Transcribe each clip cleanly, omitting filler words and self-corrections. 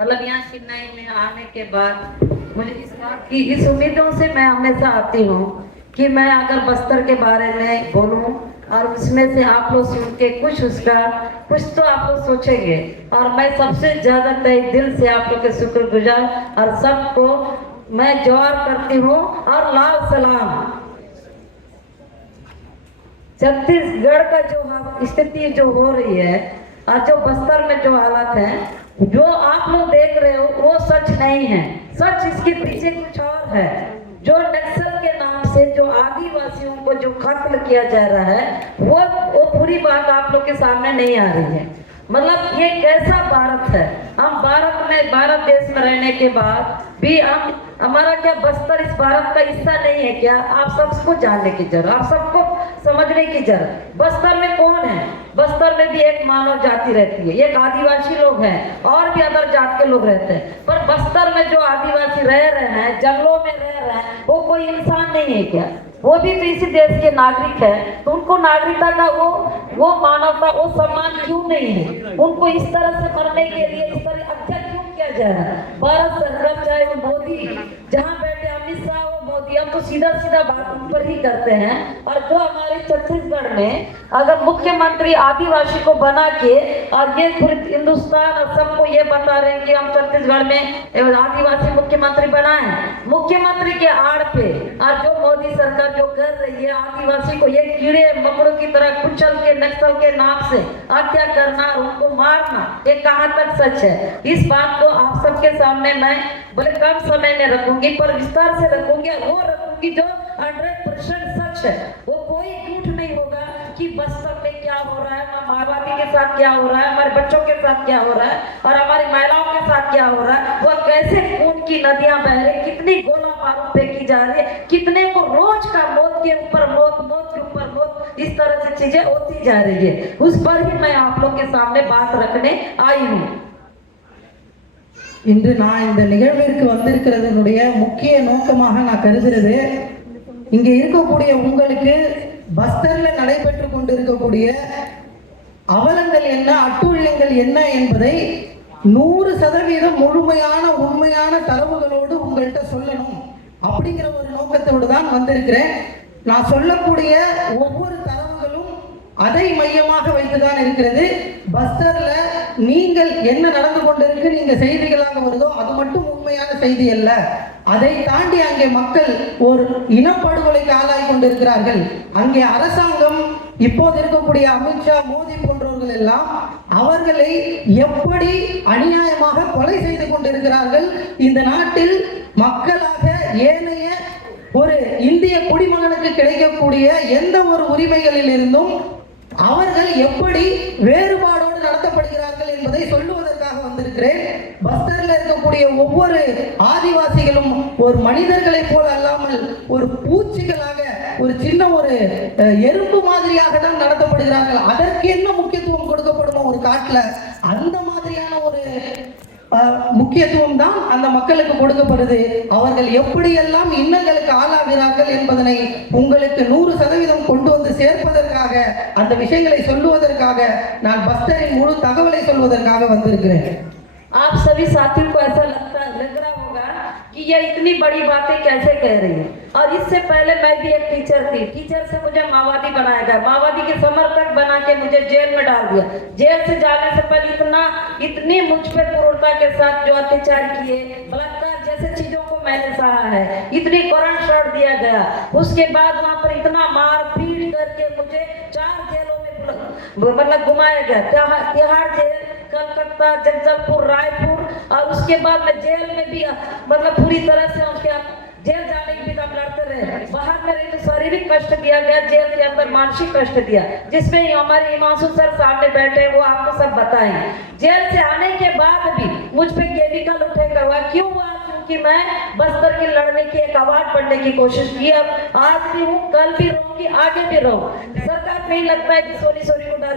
मतलब यहाँ चेन्नई में आने के बाद मुझे इस बात की इस उम्मीदों से मैं हमेशा आती हूँ कि मैं अगर बस्तर के बारे में बोलूँ और उसमें से आप लोग सुन के कुछ तो आप लोग सोचेंगे। और मैं सबसे ज्यादा तहे दिल से आप लोग के शुक्रगुजार और सबको मैं जोहार करती हूँ और लाल सलाम। छत्तीसगढ़ का जो स्थिति जो हो रही है और जो बस्तर में जो हालत है, जो आप लोग देख रहे हो वो सच नहीं है। सच इसके पीछे कुछ और है। जो नक्सल के नाम से जो आदिवासियों को जो कत्ल किया जा रहा है वो पूरी बात आप लोग के सामने नहीं आ रही है। मतलब ये कैसा भारत है। हम भारत देश में रहने के बाद भी हमारा क्या बस्तर इस भारत का हिस्सा नहीं है क्या? आप सबको जानने की जरूरत, आप सबको समझने की जरूरत। बस्तर में कौन है? बस्तर में भी एक मानव जाति रहती है, एक आदिवासी लोग हैं और भी अदर जात के लोग रहते हैं। पर बस्तर में जो आदिवासी रह रहे हैं, जंगलों में रह रहे हैं, वो कोई इंसान नहीं है क्या? वो भी तो इसी देश के नागरिक है। तो उनको नागरिकता का वो मानवता, वो सम्मान क्यों नहीं है? उनको इस तरह से मरने के लिए इस तरह हत्या क्यों किया जा रहा है? भारत सरकार चाहे वो मोदी, जहाँ बैठे अमित शाह, वो मोदी, हम तो सीधा बात उन पर ही करते हैं। और जो हमारे छत्तीसगढ़ में अगर मुख्यमंत्री आदिवासी को बना के और ये पूरे हिंदुस्तान और सबको ये बता रहे हैं कि हम छत्तीसगढ़ में आदिवासी मुख्यमंत्री बनाए, मुख्यमंत्री के आड़ पे और जो मोदी सरकार जो कर रही है आदिवासी को ये कीड़े मकोड़ों की तरह कुचल के नक्सल के नाम से हत्या करना, उनको मारना, ये कहाँ तक सच है? इस बात को आप सबके सामने मैं बड़े कम समय में रखूंगी, पर विस्तार से रखूंगी। वो रखूंगी जो 100% सच है। वो कोई झूठ नहीं होगा कि बस्तर में क्या हो रहा है, माओवादी के साथ क्या हो रहा है, हमारे बच्चों के साथ क्या हो रहा है और हमारी महिलाओं के साथ क्या हो रहा है। वो कैसे खून की नदियां बह रही, कितनी गोला बारूद फेंकी जा रही है, कितने को रोज का मौत के ऊपर मौत, मौत के ऊपर मौत, इस तरह से चीजें होती जा रही है। उस पर ही मैं आप लोग के सामने बात रखने आई हूँ। இன்று நான் இந்த நிகழ்விற்கு வந்திருக்கிறதனுடைய முக்கிய நோக்கமாக நான் கருதுறது, இங்கே இருக்கக்கூடிய உங்களுக்கு பஸ்தர்ல நடைபெற்று கொண்டிருக்கக்கூடிய அவலங்கள் என்ன, அட்டூழியங்கள் என்ன என்பதை 100% முழுமையான உண்மையான தரவுகளோடு உங்கள்கிட்ட சொல்லணும் அப்படிங்கிற ஒரு நோக்கத்தோடு தான் வந்திருக்கிறேன். நான் சொல்லக்கூடிய ஒவ்வொரு தரவுகளும் அதை மையமாக வைத்துதான் இருக்கிறது. பஸ்தர்ல நீங்கள் என்ன நடந்து கொண்டிருக்கு நீங்க செய்திகளாக வருதோ அது மட்டும் உண்மையான செய்தி அல்ல. அதை தாண்டி அங்கே மக்கள் ஒரு இனப்படுகொலைக்கு ஆளாகி கொண்டிருக்கிறார்கள். அங்கே அரசாங்கம், இப்போது இருக்கக்கூடிய அமித்ஷா, மோடி போன்றவர்கள் எல்லாம் அவர்களை எப்படி அநியாயமாக கொலை செய்து கொண்டிருக்கிறார்கள். இந்த நாட்டில் மக்களாக ஏனைய ஒரு இந்திய குடிமகனுக்கு கிடைக்கக்கூடிய எந்த ஒரு உரிமைகளில் இருந்தும் அவர்கள் எப்படி வேறுபாடோடு நடத்தப்படுகிறார்கள் என்பதை சொல்லுவதற்காக வந்திருக்கிறேன். பஸ்தர்ல இருக்கக்கூடிய ஒவ்வொரு ஆதிவாசிகளும் ஒரு மனிதர்களை போல அல்லாமல் ஒரு பூச்சிகளாக, ஒரு சின்ன ஒரு எறும்பு மாதிரியாக தான் நடத்தப்படுகிறார்கள். அதற்கு என்ன முக்கியத்துவம் கொடுக்கப்படுமோ ஒரு காட்டுல, அந்த மாதிரியான ஒரு முக்கியத்துவம் தான் அந்த மக்களுக்கு கொடுக்கப்படுது. அவர்கள் எப்படியெல்லாம் இன்னல்களுக்கு ஆளாகிறார்கள் என்பதனை உங்களுக்கு 100% கொண்டு வந்து சேர்ப்பதற்காக, அந்த விஷயங்களை சொல்லுவதற்காக நான் பஸ்தரின் முழு தகவலை சொல்வதற்காக வந்திருக்கிறேன். आप सभी साथियों को ऐसा लग रहा होगा कि ये इतनी बड़ी बातें कैसे कह रही है। और इससे पहले मैं भी एक टीचर थी, टीचर से मुझे माओवादी बनाया गया, माओवादी के समर्थक बना के मुझे जेल में डाल दिया। जेल से जाने से पहले इतनी मुझ पे क्रूरता के साथ जो अत्याचार किए, बलात्कार जैसे चीजों को मैंने सहा है, इतनी करंट शॉट दिया गया। उसके बाद वहाँ पर इतना मार पीट करके मुझे 4 जेलों में मतलब घुमाया गया, तिहाड़ जेल, कलकत्ता, जगदलपुर, रायपुर। और उसके बाद मैं जेल में भी मतलब पूरी तरह से उसके जेल जाने की भी हम लड़ते रहे। बाहर मेरे तो शारीरिक कष्ट दिया गया, जेल के अंदर मानसिक कष्ट दिया, जिसमें हमारे हिमांशु सर सामने बैठे, वो आपको सब बताएंगे। जेल से आने के बाद भी मुझ पे केमिकल उठेगा हुआ, क्यों हुआ? कि मैं बस्तर की लड़ने की एक आवाज पढ़ने की कोशिश की। अब आज भी हूँ, कल भी रहूंगी, आगे भी रहूँ। सरकार नहीं लगता है कि सोनी को डर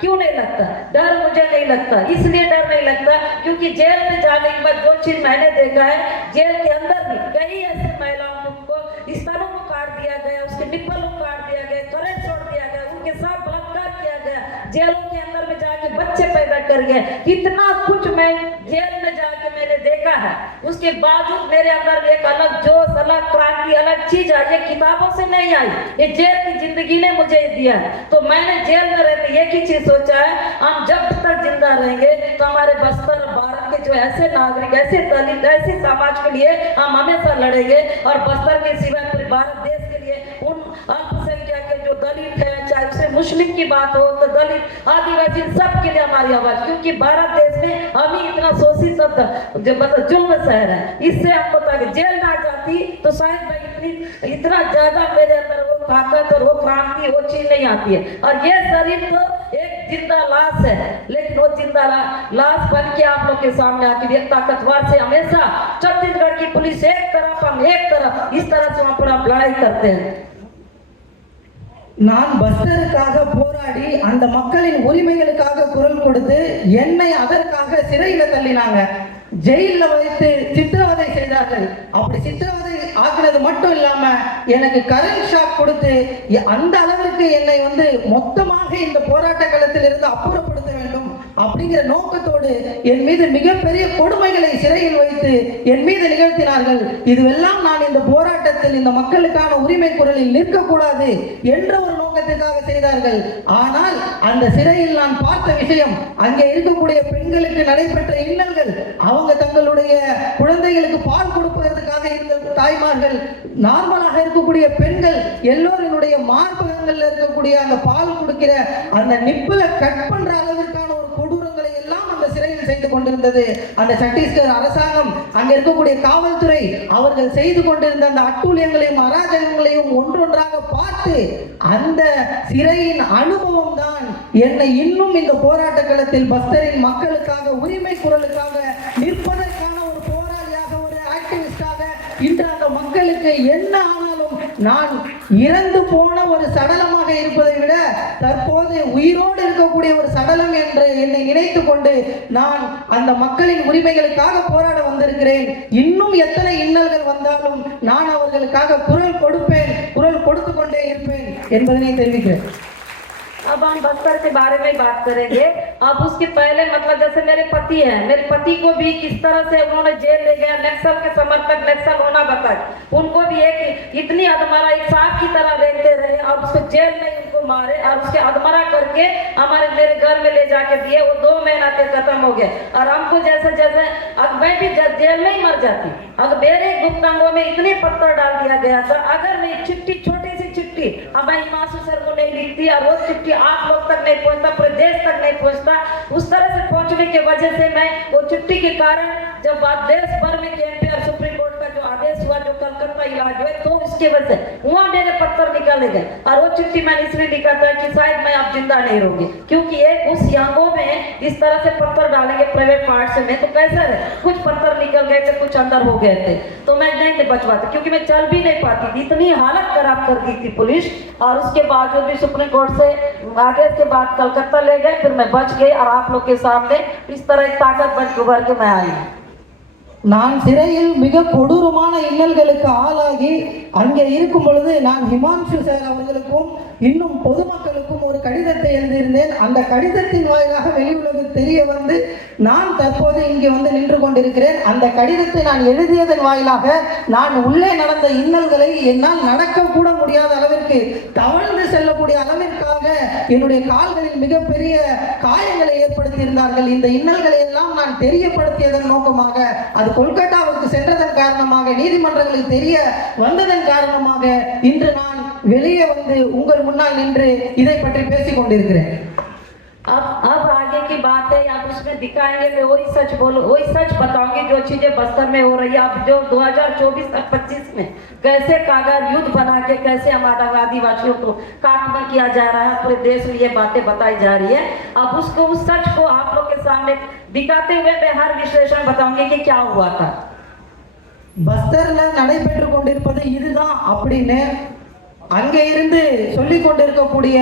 क्यों नहीं लगता? डर मुझे नहीं लगता, इसलिए डर नहीं लगता क्योंकि जेल में जाने के बाद जो चीज मैंने देखा है, जेल के अंदर भी कई ऐसे महिलाओं को स्तनों को काट दिया गया, उसके निप्पल को काट दिया गया, करंट छोड़ दिया गया, उनके साथ बलात्कार किया गया, जेलों के अंदर में जाके बच्चे पैदा कर गए, कितना कुछ मैं जेल में जाके मैंने देखा है। उसके बावजूद मेरे अंदर एक अलग जोश, अलग क्रांति, अलग चीज आई। ये किताबों से नहीं आई, ये जेल की जिंदगी ने मुझे दिया है। तो मैंने जेल में रहते एक ही चीज सोचा है, हम जब तक जिंदा रहेंगे तो हमारे बस्तर भारत के जो ऐसे नागरिक, ऐसे दलित, ऐसे समाज के लिए हम हमेशा लड़ेंगे। और बस्तर के सिवाय पूरे भारत देश के लिए उन अल्पसंख्यक के जो दलित है, चाहे उसे मुस्लिम की बात हो तो दलित, आदिवासी, सब के लिए हमारी आवाज, क्योंकि भारत देश में हम ही इतना शोषित जो मतलब जुल्म शहर है। इससे हमको ताकि जेल ना जाती तो शायद मैं इतना ज्यादा मेरे अंदर वो ताकत और वो क्रांति, वो चीज नहीं आती है। और ये शरीर तो एक जिंदा लाश है, लेकिन वो जिंदा लाश बन के आप लोग के सामने आती है। ताकतवर से हमेशा छत्तीसगढ़ की पुलिस एक तरफ, हम एक तरफ, इस तरह से वहां पर आप लड़ाई करते हैं। நான் பஸ்டருக்காக போராடி அந்த மக்களின் உரிமைகளுக்காக குரல் கொடுத்து என்னை அதற்காக சிறையில தள்ளினாங்க, ஜெயில வைத்து சித்திரவதை செய்தார்கள். அப்படி சித்திரவதை ஆக்குனது மட்டும் இல்லாம எனக்கு கரண்ட் ஷாக் கொடுத்து அந்த அளவிற்கு என்னை மொத்தமாக இந்த போராட்ட களத்தில் இருந்து அப்புறப்படுத்த வேண்டும் அப்படிங்கிற நோக்கத்தோடு என் மீது மிகப்பெரிய கொடுமைகளை சிறையில் வைத்து என் மீது நிகழ்த்தினார்கள். இதுவெல்லாம் நான் இந்த போராட்டத்தில் இந்த மக்களுக்கான உரிமை குரலில் நிற்கக்கூடாது என்ற ஒரு நோக்கத்திற்காக செய்தார்கள். ஆனால் அந்த சிறையில் நான் பார்த்த விஷயம், அங்கே இருக்கக்கூடிய பெண்களுக்கு நடைபெற்ற இன்னல்கள், அவங்க தங்களுடைய குழந்தைகளுக்கு பால் கொடுப்பதற்காக இருந்த தாய்மார்கள், நார்மலாக இருக்கக்கூடிய பெண்கள் எல்லோருடைய மார்பகங்கள்ல இருக்கக்கூடிய அந்த பால் கொடுக்கிற அந்த நிப்பில கட் பண்ற அளவிற்கான ஒரு கொடூரங்களை எல்லாம் அந்த சிறையில் செய்து கொண்டிருந்தது அந்த சத்தீஸ்கர் அரசாங்கம். அங்க இருக்கக்கூடிய காவல்துறை அவர்கள் செய்து கொண்டிருந்த அந்த அட்டூழியங்களையும் அராஜகங்களையும் ஒன்றொன்றாக பார்த்து அந்த சிறையின் அனுபவம் தான் என்னை இன்னும் இந்த போராட்ட களத்தில் பஸ்தரின் மக்களுக்காக, உரிமை குரலுக்காக நிற்பதற்கான ஒரு போராளியாக, ஒரு ஆக்டிவிஸ்டாக, இன்று அந்த மக்களுக்கு என்ன ஆனாலும் நான் இறந்து போன ஒரு சடலமாக இருப்பதை விட தற்போது உயிரோடு இருக்கக்கூடிய ஒரு சடலம் என்று என்னை நினைத்து கொண்டு நான் அந்த மக்களின் உரிமைகளுக்காக போராட வந்திருக்கிறேன். இன்னும் எத்தனை இன்னல்கள் வந்தாலும் நான் அவர்களுக்காக குரல் கொடுப்பேன், குரல் கொடுத்து கொண்டே இருப்பேன் என்பதனை தெரிவிக்கிறேன். अब हम बस्तर के बारे में बात करेंगे। अब उसके पहले मतलब जैसे मेरे पति हैं, मेरे पति को भी किस तरह से उन्होंने जेल ले गया, नक्सल के समर्थक नक्सल होना बताए, उनको भी एक इतनी अधमरा, एक सांप की तरह रहते रहे और उसको जेल में उनको मारे और उसके अधमरा करके हमारे मेरे घर में ले जाके दिए। वो 2 महीना के खत्म हो गए और हमको जैसे जैसे अब मैं भी जेल में ही मर जाती। अगर मेरे गुप्तांगों में इतने पत्थर डाल दिया गया था, अगर मैं चिट्ठी, छोटी सी चिट्ठी अब मैं हिमांशु सर को नहीं लिखती और वो चिट्ठी आप लोग तक नहीं पहुंचता, पूरे देश तक नहीं पहुंचता, उस तरह से पहुंचने की वजह से मैं वो चिट्ठी के कारण जब देश भर में केएमपी और सुप्रीम कोर्ट का जो आदेश हुआ, जो कलकत्ता इलाज हुए, तो उसके वजह से वहां मेरे पत्थर निकाले गए। और वो चिट्ठी मैंने इसलिए लिखा था कि शायद मैं अब जिंदा नहीं रहूंगी, क्योंकि ये उस यांगों में इस तरह से पत्थर डालेंगे प्राइवेट पार्ट से, मैं तो कैसा है, कुछ पत्थर निकल गए थे, कुछ अंदर हो गए थे, तो मैं नहीं बच पाती, क्योंकि मैं चल भी नहीं पाती थी, इतनी हालत खराब कर दी थी पुलिस। और उसके बावजूद भी सुप्रीम कोर्ट से आदेश के बाद कलकत्ता ले गए, फिर मैं बच गई और आप लोग के सामने इस तरह एक ताकत बन के उभर के मैं आई। நான் சிறையில் மிக கொடூரமான இன்னல்களுக்கு ஆளாகி அங்கே இருக்கும் பொழுது நான் ஹிமான்ஷு சார் அவர்களுக்கும் இன்னும் பொதுமக்களுக்கும் ஒரு கடிதத்தை எழுதியிருந்தேன். அந்த கடிதத்தின் வாயிலாக வெளி உலகுக்கு தெரிய வந்து நான் தற்போது இங்கே நின்று கொண்டிருக்கிறேன். அந்த கடிதத்தை நான் எழுதியதன் வாயிலாக நான் உள்ளே நடந்த இன்னல்களை என்னால் நடக்க கூட முடியாத அளவிற்கு, தவழ்ந்து செல்லக்கூடிய அளவிற்காக என்னுடைய கால்களில் மிகப்பெரிய காயங்களை ஏற்படுத்தியிருந்தார்கள். இந்த இன்னல்களை எல்லாம் நான் தெரியப்படுத்தியதன் நோக்கமாக, அது கொல்கத்தாவுக்கு சென்றதன் காரணமாக, நீதிமன்றங்களுக்கு தெரிய வந்ததன் காரணமாக இன்று நான் வெளியே உங்கள் முன்னால் நின்று இதை பற்றி பேசிக் கொண்டிருக்கிறேன். अब आगे की बात है, आप उसमें दिखाएंगे, मैं वही सच बोलूं, वही सच बताऊंगी जो चीजें बस्तर में हो रही है। अब जो 2024-25 में कैसे कागज युद्ध बना के कैसे हमारा आदिवासियों को काटना किया जा रहा है, पूरे देश में ये बातें बताई जा रही है। अब उसको, उस सच को आप लोग के सामने दिखाते हुए मैं हर विश्लेषण बताऊंगी कि क्या हुआ था। பஸ்தர்ல நடைபெற்று கொண்டிருப்பது இதுதான் அப்படின்னு அங்கே இருந்து சொல்லிக் கொண்டிருக்கக்கூடிய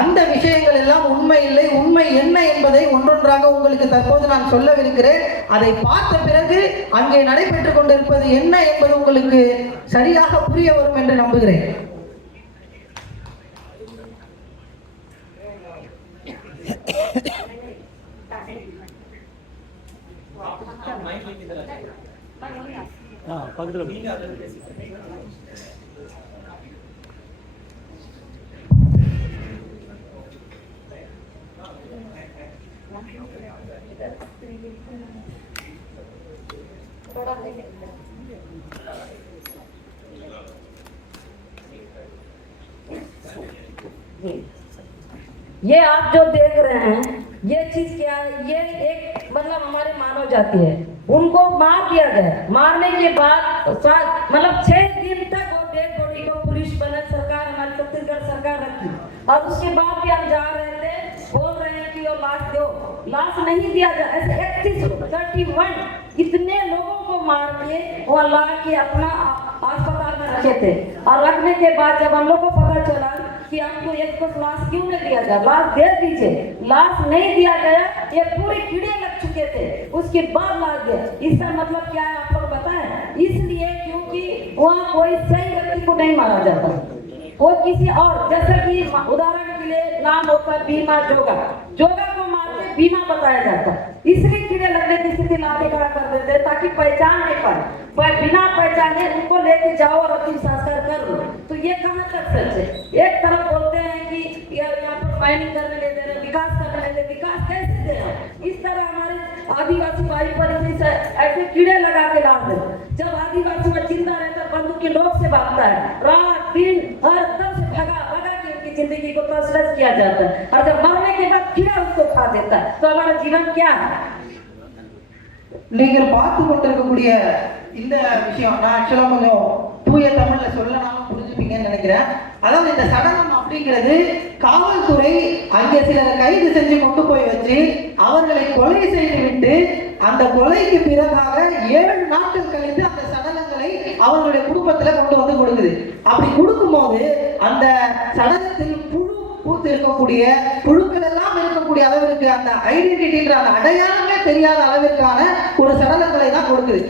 அந்த விஷயங்கள் எல்லாம் உண்மை இல்லை. உண்மை என்ன என்பதை ஒன்றொன்றாக உங்களுக்கு தற்போது நான் சொல்லவிருக்கிறேன். அதை பார்த்த பிறகு அங்கே நடைபெற்று கொண்டிருப்பது என்ன என்பது உங்களுக்கு சரியாக புரிய வரும் என்று நம்புகிறேன். ये आप जो देख रहे हैं ये चीज क्या है, ये एक मतलब हमारे मानव जाति है, उनको मार दिया गया। मारने के बाद मतलब 6 दिन तक वो डेड बॉडी को पुलिस बनल सरकार, हमारी छत्तीसगढ़ सरकार रखी, और उसके बाद भी हम जा रहे थे, बोल रहे हैं कि वो लाश दो, लाश नहीं दिया जा। ऐसे 31 इतने लोगों को मार के वो ला के अपना अस्पताल में रखे थे, और रखने के बाद जब हम लोग को पता चला कि आपको एक तो लाश क्यों नहीं दिया गया, लाश दे दीजिए, लाश नहीं दिया गया, ये पूरे कीड़े लग चुके थे, उसके बाद लाश दिया। इसका मतलब क्या है आप लोग बताएं? इसलिए क्योंकि वहाँ कोई सही व्यक्ति को नहीं मारा जाता, कोई किसी और, जैसे कि उदाहरण के लिए नाम होता है बीमा जोगा, जोगा को मारते बीमा बताया जाता है, इसलिए कीड़े लगने की स्थिति लाके खड़ा कर देते हैं ताकि पहचान नहीं पाए, पर बिना पहचाने उनको लेके जाओ और अंतिम संस्कार कर लो। तो ये कहाँ तक सच है? एक तरफ बोलते हैं कि यहाँ पर माइनिंग करने ले दे रहे, विकास करने ले दे, विकास कैसे दे रहे? इस तरह हमारे आदिवासी भाई पर ऐसे कीड़े लगा के डाल दे। जब आदिवासी में जिंदा रहता है, बंदूक की नोक से भागता है, रात दिन हर दम से भगा के उनकी जिंदगी को तसलस किया जाता है, और जब मरने के बाद कीड़ा उसको खा देता है, तो हमारा जीवन क्या है? நீங்கள் பார்த்து கொண்டிருக்கக்கூடிய இந்த விஷயம் நான் ஆக்சுவலா கொஞ்சம் தூய தமிழ்ல சொல்லனாலும் புரிஞ்சுப்பீங்கன்னு நினைக்கிறேன். அதாவது இந்த சடலம் அப்படிங்கிறது காவல்துறை அங்கே சிலரை கைது செஞ்சு கொண்டு போய் வச்சு அவர்களை கொலை செய்து விட்டு அந்த கொலைக்கு பிறகாக 7 நாட்கள் கழித்து அந்த சடலங்களை அவர்களுடைய குடும்பத்துல கொண்டு வந்து கொடுக்குது. அப்படி கொடுக்கும்போது அந்த சடலத்தில் புழு பூத்து இருக்கக்கூடிய புழுக்கள் எல்லாம் இருக்கக்கூடிய அளவிற்கு அந்த ஐடென்டிட்டின்ற அந்த அடையாளமே தெரியாத அளவிற்கான ஒரு சடலங்களை தான் கொடுக்குது.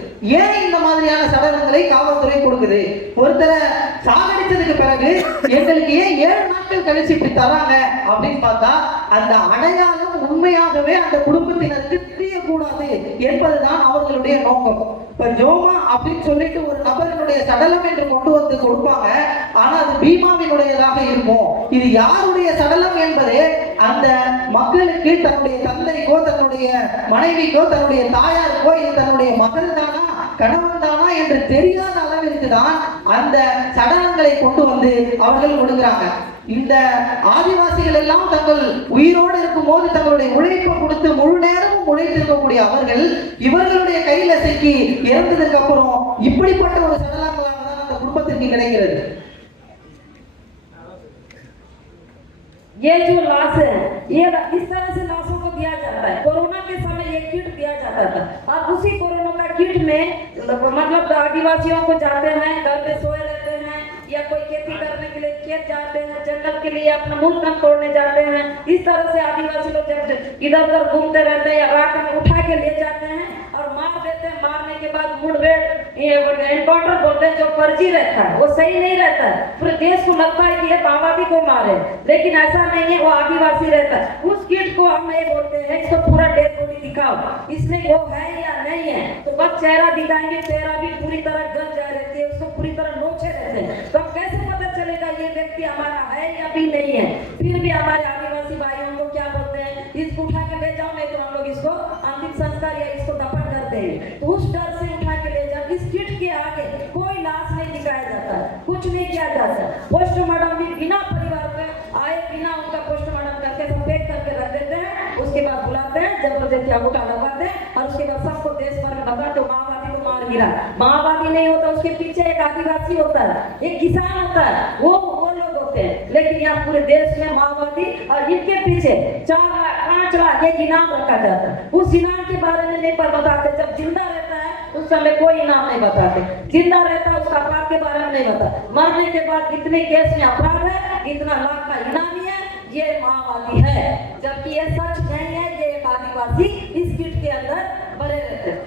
ஏன் இந்த மாதிரியான சடலங்களை காவல்துறை கொடுக்குது? ஒருத்தரை சாகடிச்சதுக்கு பிறகு எங்களுக்கு ஏன் 7 நாட்கள் கழிச்சு இப்படி தராங்க அப்படின்னு பார்த்தா அந்த அடையாளம் உண்மையாகவே அந்த குடும்பத்தினருக்கு தெரியக்கூடாது என்பதுதான் அவர்களுடைய நோக்கம். இப்ப ஜோமா அப்படின்னு சொல்லிட்டு ஒரு நபரினுடைய சடலம் என்று கொண்டு வந்து கொடுப்பாங்க, ஆனா அது பீமாவினுடையதாக இருக்கும். இது யாருடைய சடலம் என்பதே அந்த மக்களுக்கு தன்னுடைய தந்தைக்கோ தன்னுடைய மனைவிக்கோ தன்னுடைய தாயாருக்கோ இது தன்னுடைய மகள் தானா கணவன் தானா என்று தெரியாத அளவிற்கு தான் அந்த சடலங்களை கொண்டு வந்து அவர்கள் கொடுக்கிறாங்க. இந்த ஆதிவாசிகள் எல்லாம் தங்கள் உயிரோடு இருக்கும் போது தங்களுடைய உழைப்பை கொடுத்து முழு நேரமும் உழைத்திருக்கக்கூடிய அவர்கள் இவர்களுடைய கையில சிக்கி இறந்ததுக்கு அப்புறம் இப்படிப்பட்ட ஒரு சடலங்களாக தான் அந்த குடும்பத்திற்கு கிடைக்கிறது. ये जो लाश है ये इस तरह से लाशों को दिया जाता है। कोरोना के समय ये किट दिया जाता था, और उसी कोरोना का किट में मतलब आदिवासियों को जाते हैं, घर पे सोए रहते हैं, या कोई खेती करने के लिए खेत जाते हैं, जंगल के लिए अपना मुल्क तोड़ने जाते हैं। इस तरह से आदिवासी लोग जब इधर उधर घूमते रहते हैं या रात में उठा के ले जाते हैं और मार देते हैं। मारने के बाद मुठभेड़ एनकाउंटर बोलते हैं, जो फर्जी रहता है वो सही नहीं रहता है। पूरे देश को लगता है कि ये माओवादी को मारे, लेकिन ऐसा नहीं है, वो आदिवासी रहता है। उस किट को हम ये बोलते हैं इसको पूरा डेड बॉडी दिखाओ, इसमें वो है या नहीं है। तो बस चेहरा दिखाएंगे, चेहरा भी पूरी तरह गल जा रहती है, उसको पूरी तरह नोचे रहते हैं, तो अब कैसे पता चलेगा ये व्यक्ति हमारा है या भी नहीं है? फिर भी हमारे आदिवासी भाइयों को क्या बोलते हैं, इसको उठा के ले जाओ, नहीं तो हम लोग इसको अंतिम संस्कार या इसको दफन कर देंगे। तो उस डर से उठा के ले जाओ। इस किट के आगे कोई लाश नहीं दिखाया जाता, कुछ नहीं किया जाता। पोस्टमार्टम भी बिना परिवार पे आए, बिना उनका पोस्टमार्टम करके सब पैक करके रख देते हैं। उसके बाद बुलाते हैं, जब मुझे क्या उठा लगाते हैं, और उसके बाद सबको देश भर में बताते हो माओवादी को मार गिरा। माओवादी नहीं होता, उसके पीछे एक आदिवासी होता है, एक किसान होता है, वो लोग होते हैं। लेकिन यहाँ पूरे देश में माओवादी और इनके पीछे 4 लाख 5 लाख एक इनाम रखा जाता है। उस इनाम के बारे में नहीं बताते। जब जिंदा रहता है उस समय कोई इनाम नहीं बताते, जिंदा रहता है उसका अपराध के बारे में नहीं बताते। मरने के बाद कितने केस में अपराध है, इतना लाख का इनामी है, ये माओवादी है। जबकि ये सच नहीं है, ये एक आदिवासी इस किट के अंदर बने रहते हैं।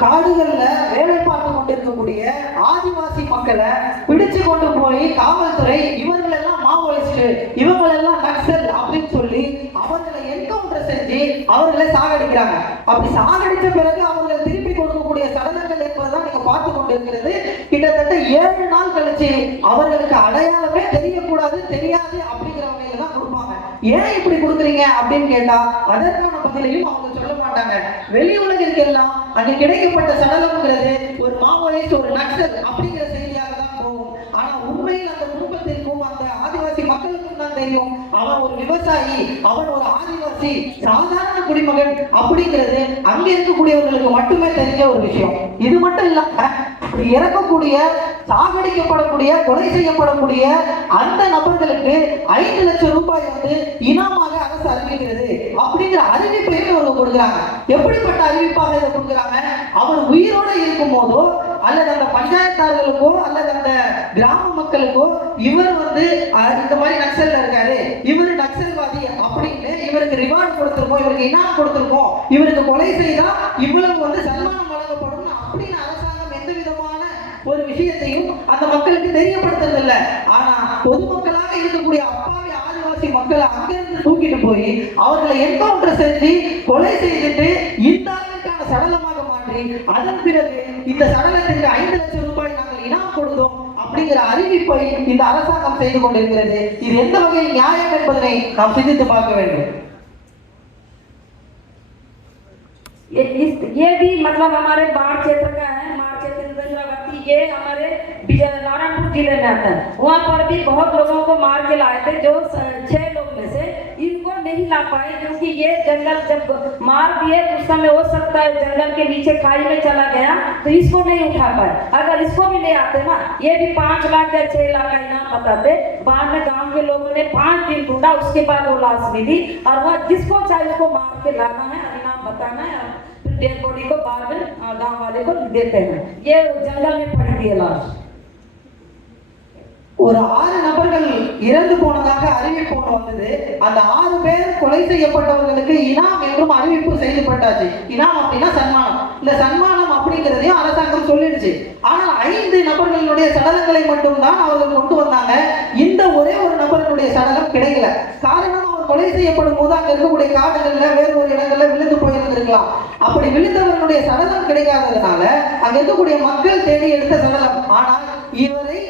காடுகள்ல வேலை பார்த்து கொண்டிருக்கக்கூடிய ஆதிவாசி மக்களை பிடிச்சு கொண்டு போய் காவல்துறை இவர்கள் எல்லாம் மாவோயிஸ்ட், இவங்களெல்லாம் நக்சல் அப்படின்னு சொல்லி அவர்களை என்கவுண்டர் செஞ்சு செஞ்சு அவர்களை சாகடிக்கிறாங்க. அப்படி சாகடித்த பிறகு அவர்கள் திருப்பி கொடுக்கக்கூடிய சடலங்கள் என்பதுதான் நீங்க பார்த்து கொண்டிருக்கிறது. கிட்டத்தட்ட 7 நாள் கழிச்சு அவர்களுக்கு அடையாளமே தெரியக்கூடாது, தெரியாது அப்படிங்கிற வகையில தான் கொடுப்பாங்க. ஏன் இப்படி கொடுக்குறீங்க அப்படின்னு கேட்டா அதற்கான பதிலையும் அவங்க சொல்ல மாட்டாங்க. வெளி உலகிற்கு எல்லாம் அங்க கிடைக்கப்பட்ட சடலம்ங்கிறது ஒரு மாவோயிஸ்ட், ஒரு நக்சல் அப்படிங்கிற செய்தியாக தான் போகும். ஆனா உண்மையில் அந்த குடும்பத்திற்கும் அந்த ஆதிவாசி மக்களுக்கும் தான் தெரியும் அவன் ஒரு விவசாயி, அவன் ஒரு ஆதிவாசி, சாதாரண குடிமகன் அப்படிங்கிறது அங்க இருக்கக்கூடியவர்களுக்கு மட்டுமே தெரிஞ்ச ஒரு விஷயம். இது மட்டும் இல்லாம இறக்கக்கூடிய, சாகடிக்கப்படக்கூடிய, கொலை செய்யப்படக்கூடிய அந்த நபர்களுக்கு 5 லட்சம் ரூபாய் இனாமாக அரசு அறிவிக்கிறது அப்படிங்கிற அறிவிப்பையும் இவங்க கொடுக்குறாங்க. எப்படிப்பட்ட அறிவிப்பாக இதை கொடுக்குறாங்க? அவர் உயிரோட இருக்கும் போதோ அல்லது அந்த பஞ்சாயத்தார்களுக்கோ அல்லது அந்த கிராம மக்களுக்கோ இவர் இந்த மாதிரி நக்சல்ல இருக்காரு, இவர் நக்சல்வாதி அப்படின்னு இவருக்கு ரிவார்டு கொடுத்திருக்கோம், இவருக்கு இனாம் கொடுத்திருக்கோம், இவருக்கு கொலை செய்தா இவ்வளவு சன்மானம் வழங்கப்படும் அப்படின்னு அரசாங்கம் எந்த விதமான ஒரு விஷயத்தையும் அந்த மக்களுக்கு தெரியப்படுத்துறதில்லை. ஆனா பொதுமக்களாக இருக்கக்கூடிய அப்பாவி ஆதிவாசி மக்களை அங்கிருந்து தூக்கிட்டு போய் அவர்களை என்கவுண்டர் செஞ்சு கொலை செய்துட்டு இந்த அளவிற்கான சடலமாக மாற்றி அதன் பிறகு இந்த சடலத்திற்கு 5 லட்சம் ரூபாய் நாங்கள் இனாம் கொடுத்தோம் அப்படிங்கிற அறிவிப்பை இந்த அரசாங்கம் செய்து கொண்டிருக்கிறது. இது எந்த வகையில் நியாயம் என்பதனை நாம் சிந்தித்து பார்க்க வேண்டும். ये भी मतलब हमारे बाढ़ क्षेत्र का है। बाढ़ क्षेत्र ये हमारे नारायणपुर जिले में आता है। वहाँ पर भी बहुत लोगों को मार के लाए थे, जो 6 लोग में से इनको नहीं ला पाए क्योंकि ये जंगल जब मार दिए उस समय हो सकता है जंगल के नीचे खाई में चला गया तो इसको नहीं उठा पाए। अगर इसको भी ले आते ना, ये भी 5 लाख या 6 लाख का इनाम बताते। बाद में गांव के लोगों ने 5 दिन ढूंढा, उसके बाद वो लाश मिली और वह जिसको चाहे उसको मार के लाना है, इनाम बताना है, डेड बॉडी को बाद में गांव वाले को देते हैं। ये जंगल में पड़ी थी लाश। ஒரு 6 நபர்கள் இறந்து போனதாக அறிவிப்பு வந்தது. அந்த 6 பேர் கொலை செய்யப்பட்டவர்களுக்கு இனாம் என்றும் அறிவிப்பு செய்யப்பட்டாச்சு. இனாம் அப்படின்னா சன்மானம். இந்த சன்மானம் அப்படிங்கிறதையும் அரசாங்கம் சொல்லிடுச்சு. ஆனால் 5 நபர்களுடைய சடலங்களை மட்டும்தான் அவர்கள் கொண்டு வந்தாங்க. இந்த ஒரே ஒரு நபர்களுடைய சடலம் கிடைக்கல. காரணம், அவர் கொலை செய்யப்படும் போது அங்க இருக்கக்கூடிய காடுகள்ல வேறு ஒரு இடங்கள்ல விழுந்து போயிருந்திருக்கலாம். அப்படி விழுந்தவர்களுடைய சடலம் கிடைக்காததுனால அங்க இருக்கக்கூடிய மக்கள் தேடி எடுத்த சடலம். ஆனால் இவரை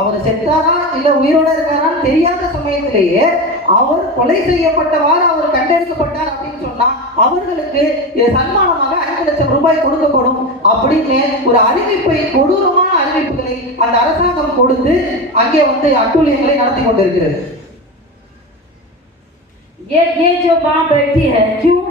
அவர் செத்தாரா இல்ல உயிரோட இருக்காரான்னு தெரியாத சமயத்திலேயே அவர் கொலை செய்யப்பட்டவாறு அவர் கண்டெடுக்கப்பட்டார் அப்படின்னு சொன்னா அவர்களுக்கு சன்மானமாக 5 லட்சம் ரூபாய் கொடுக்கப்படும் அப்படின்னு ஒரு அறிவிப்பை, கொடூரமான அறிவிப்புகளை அந்த அரசாங்கம் கொடுத்து அங்கே அட்டூழியங்களை நடத்தி கொண்டிருக்கிறது. ये जो मां बैठी है, क्यों?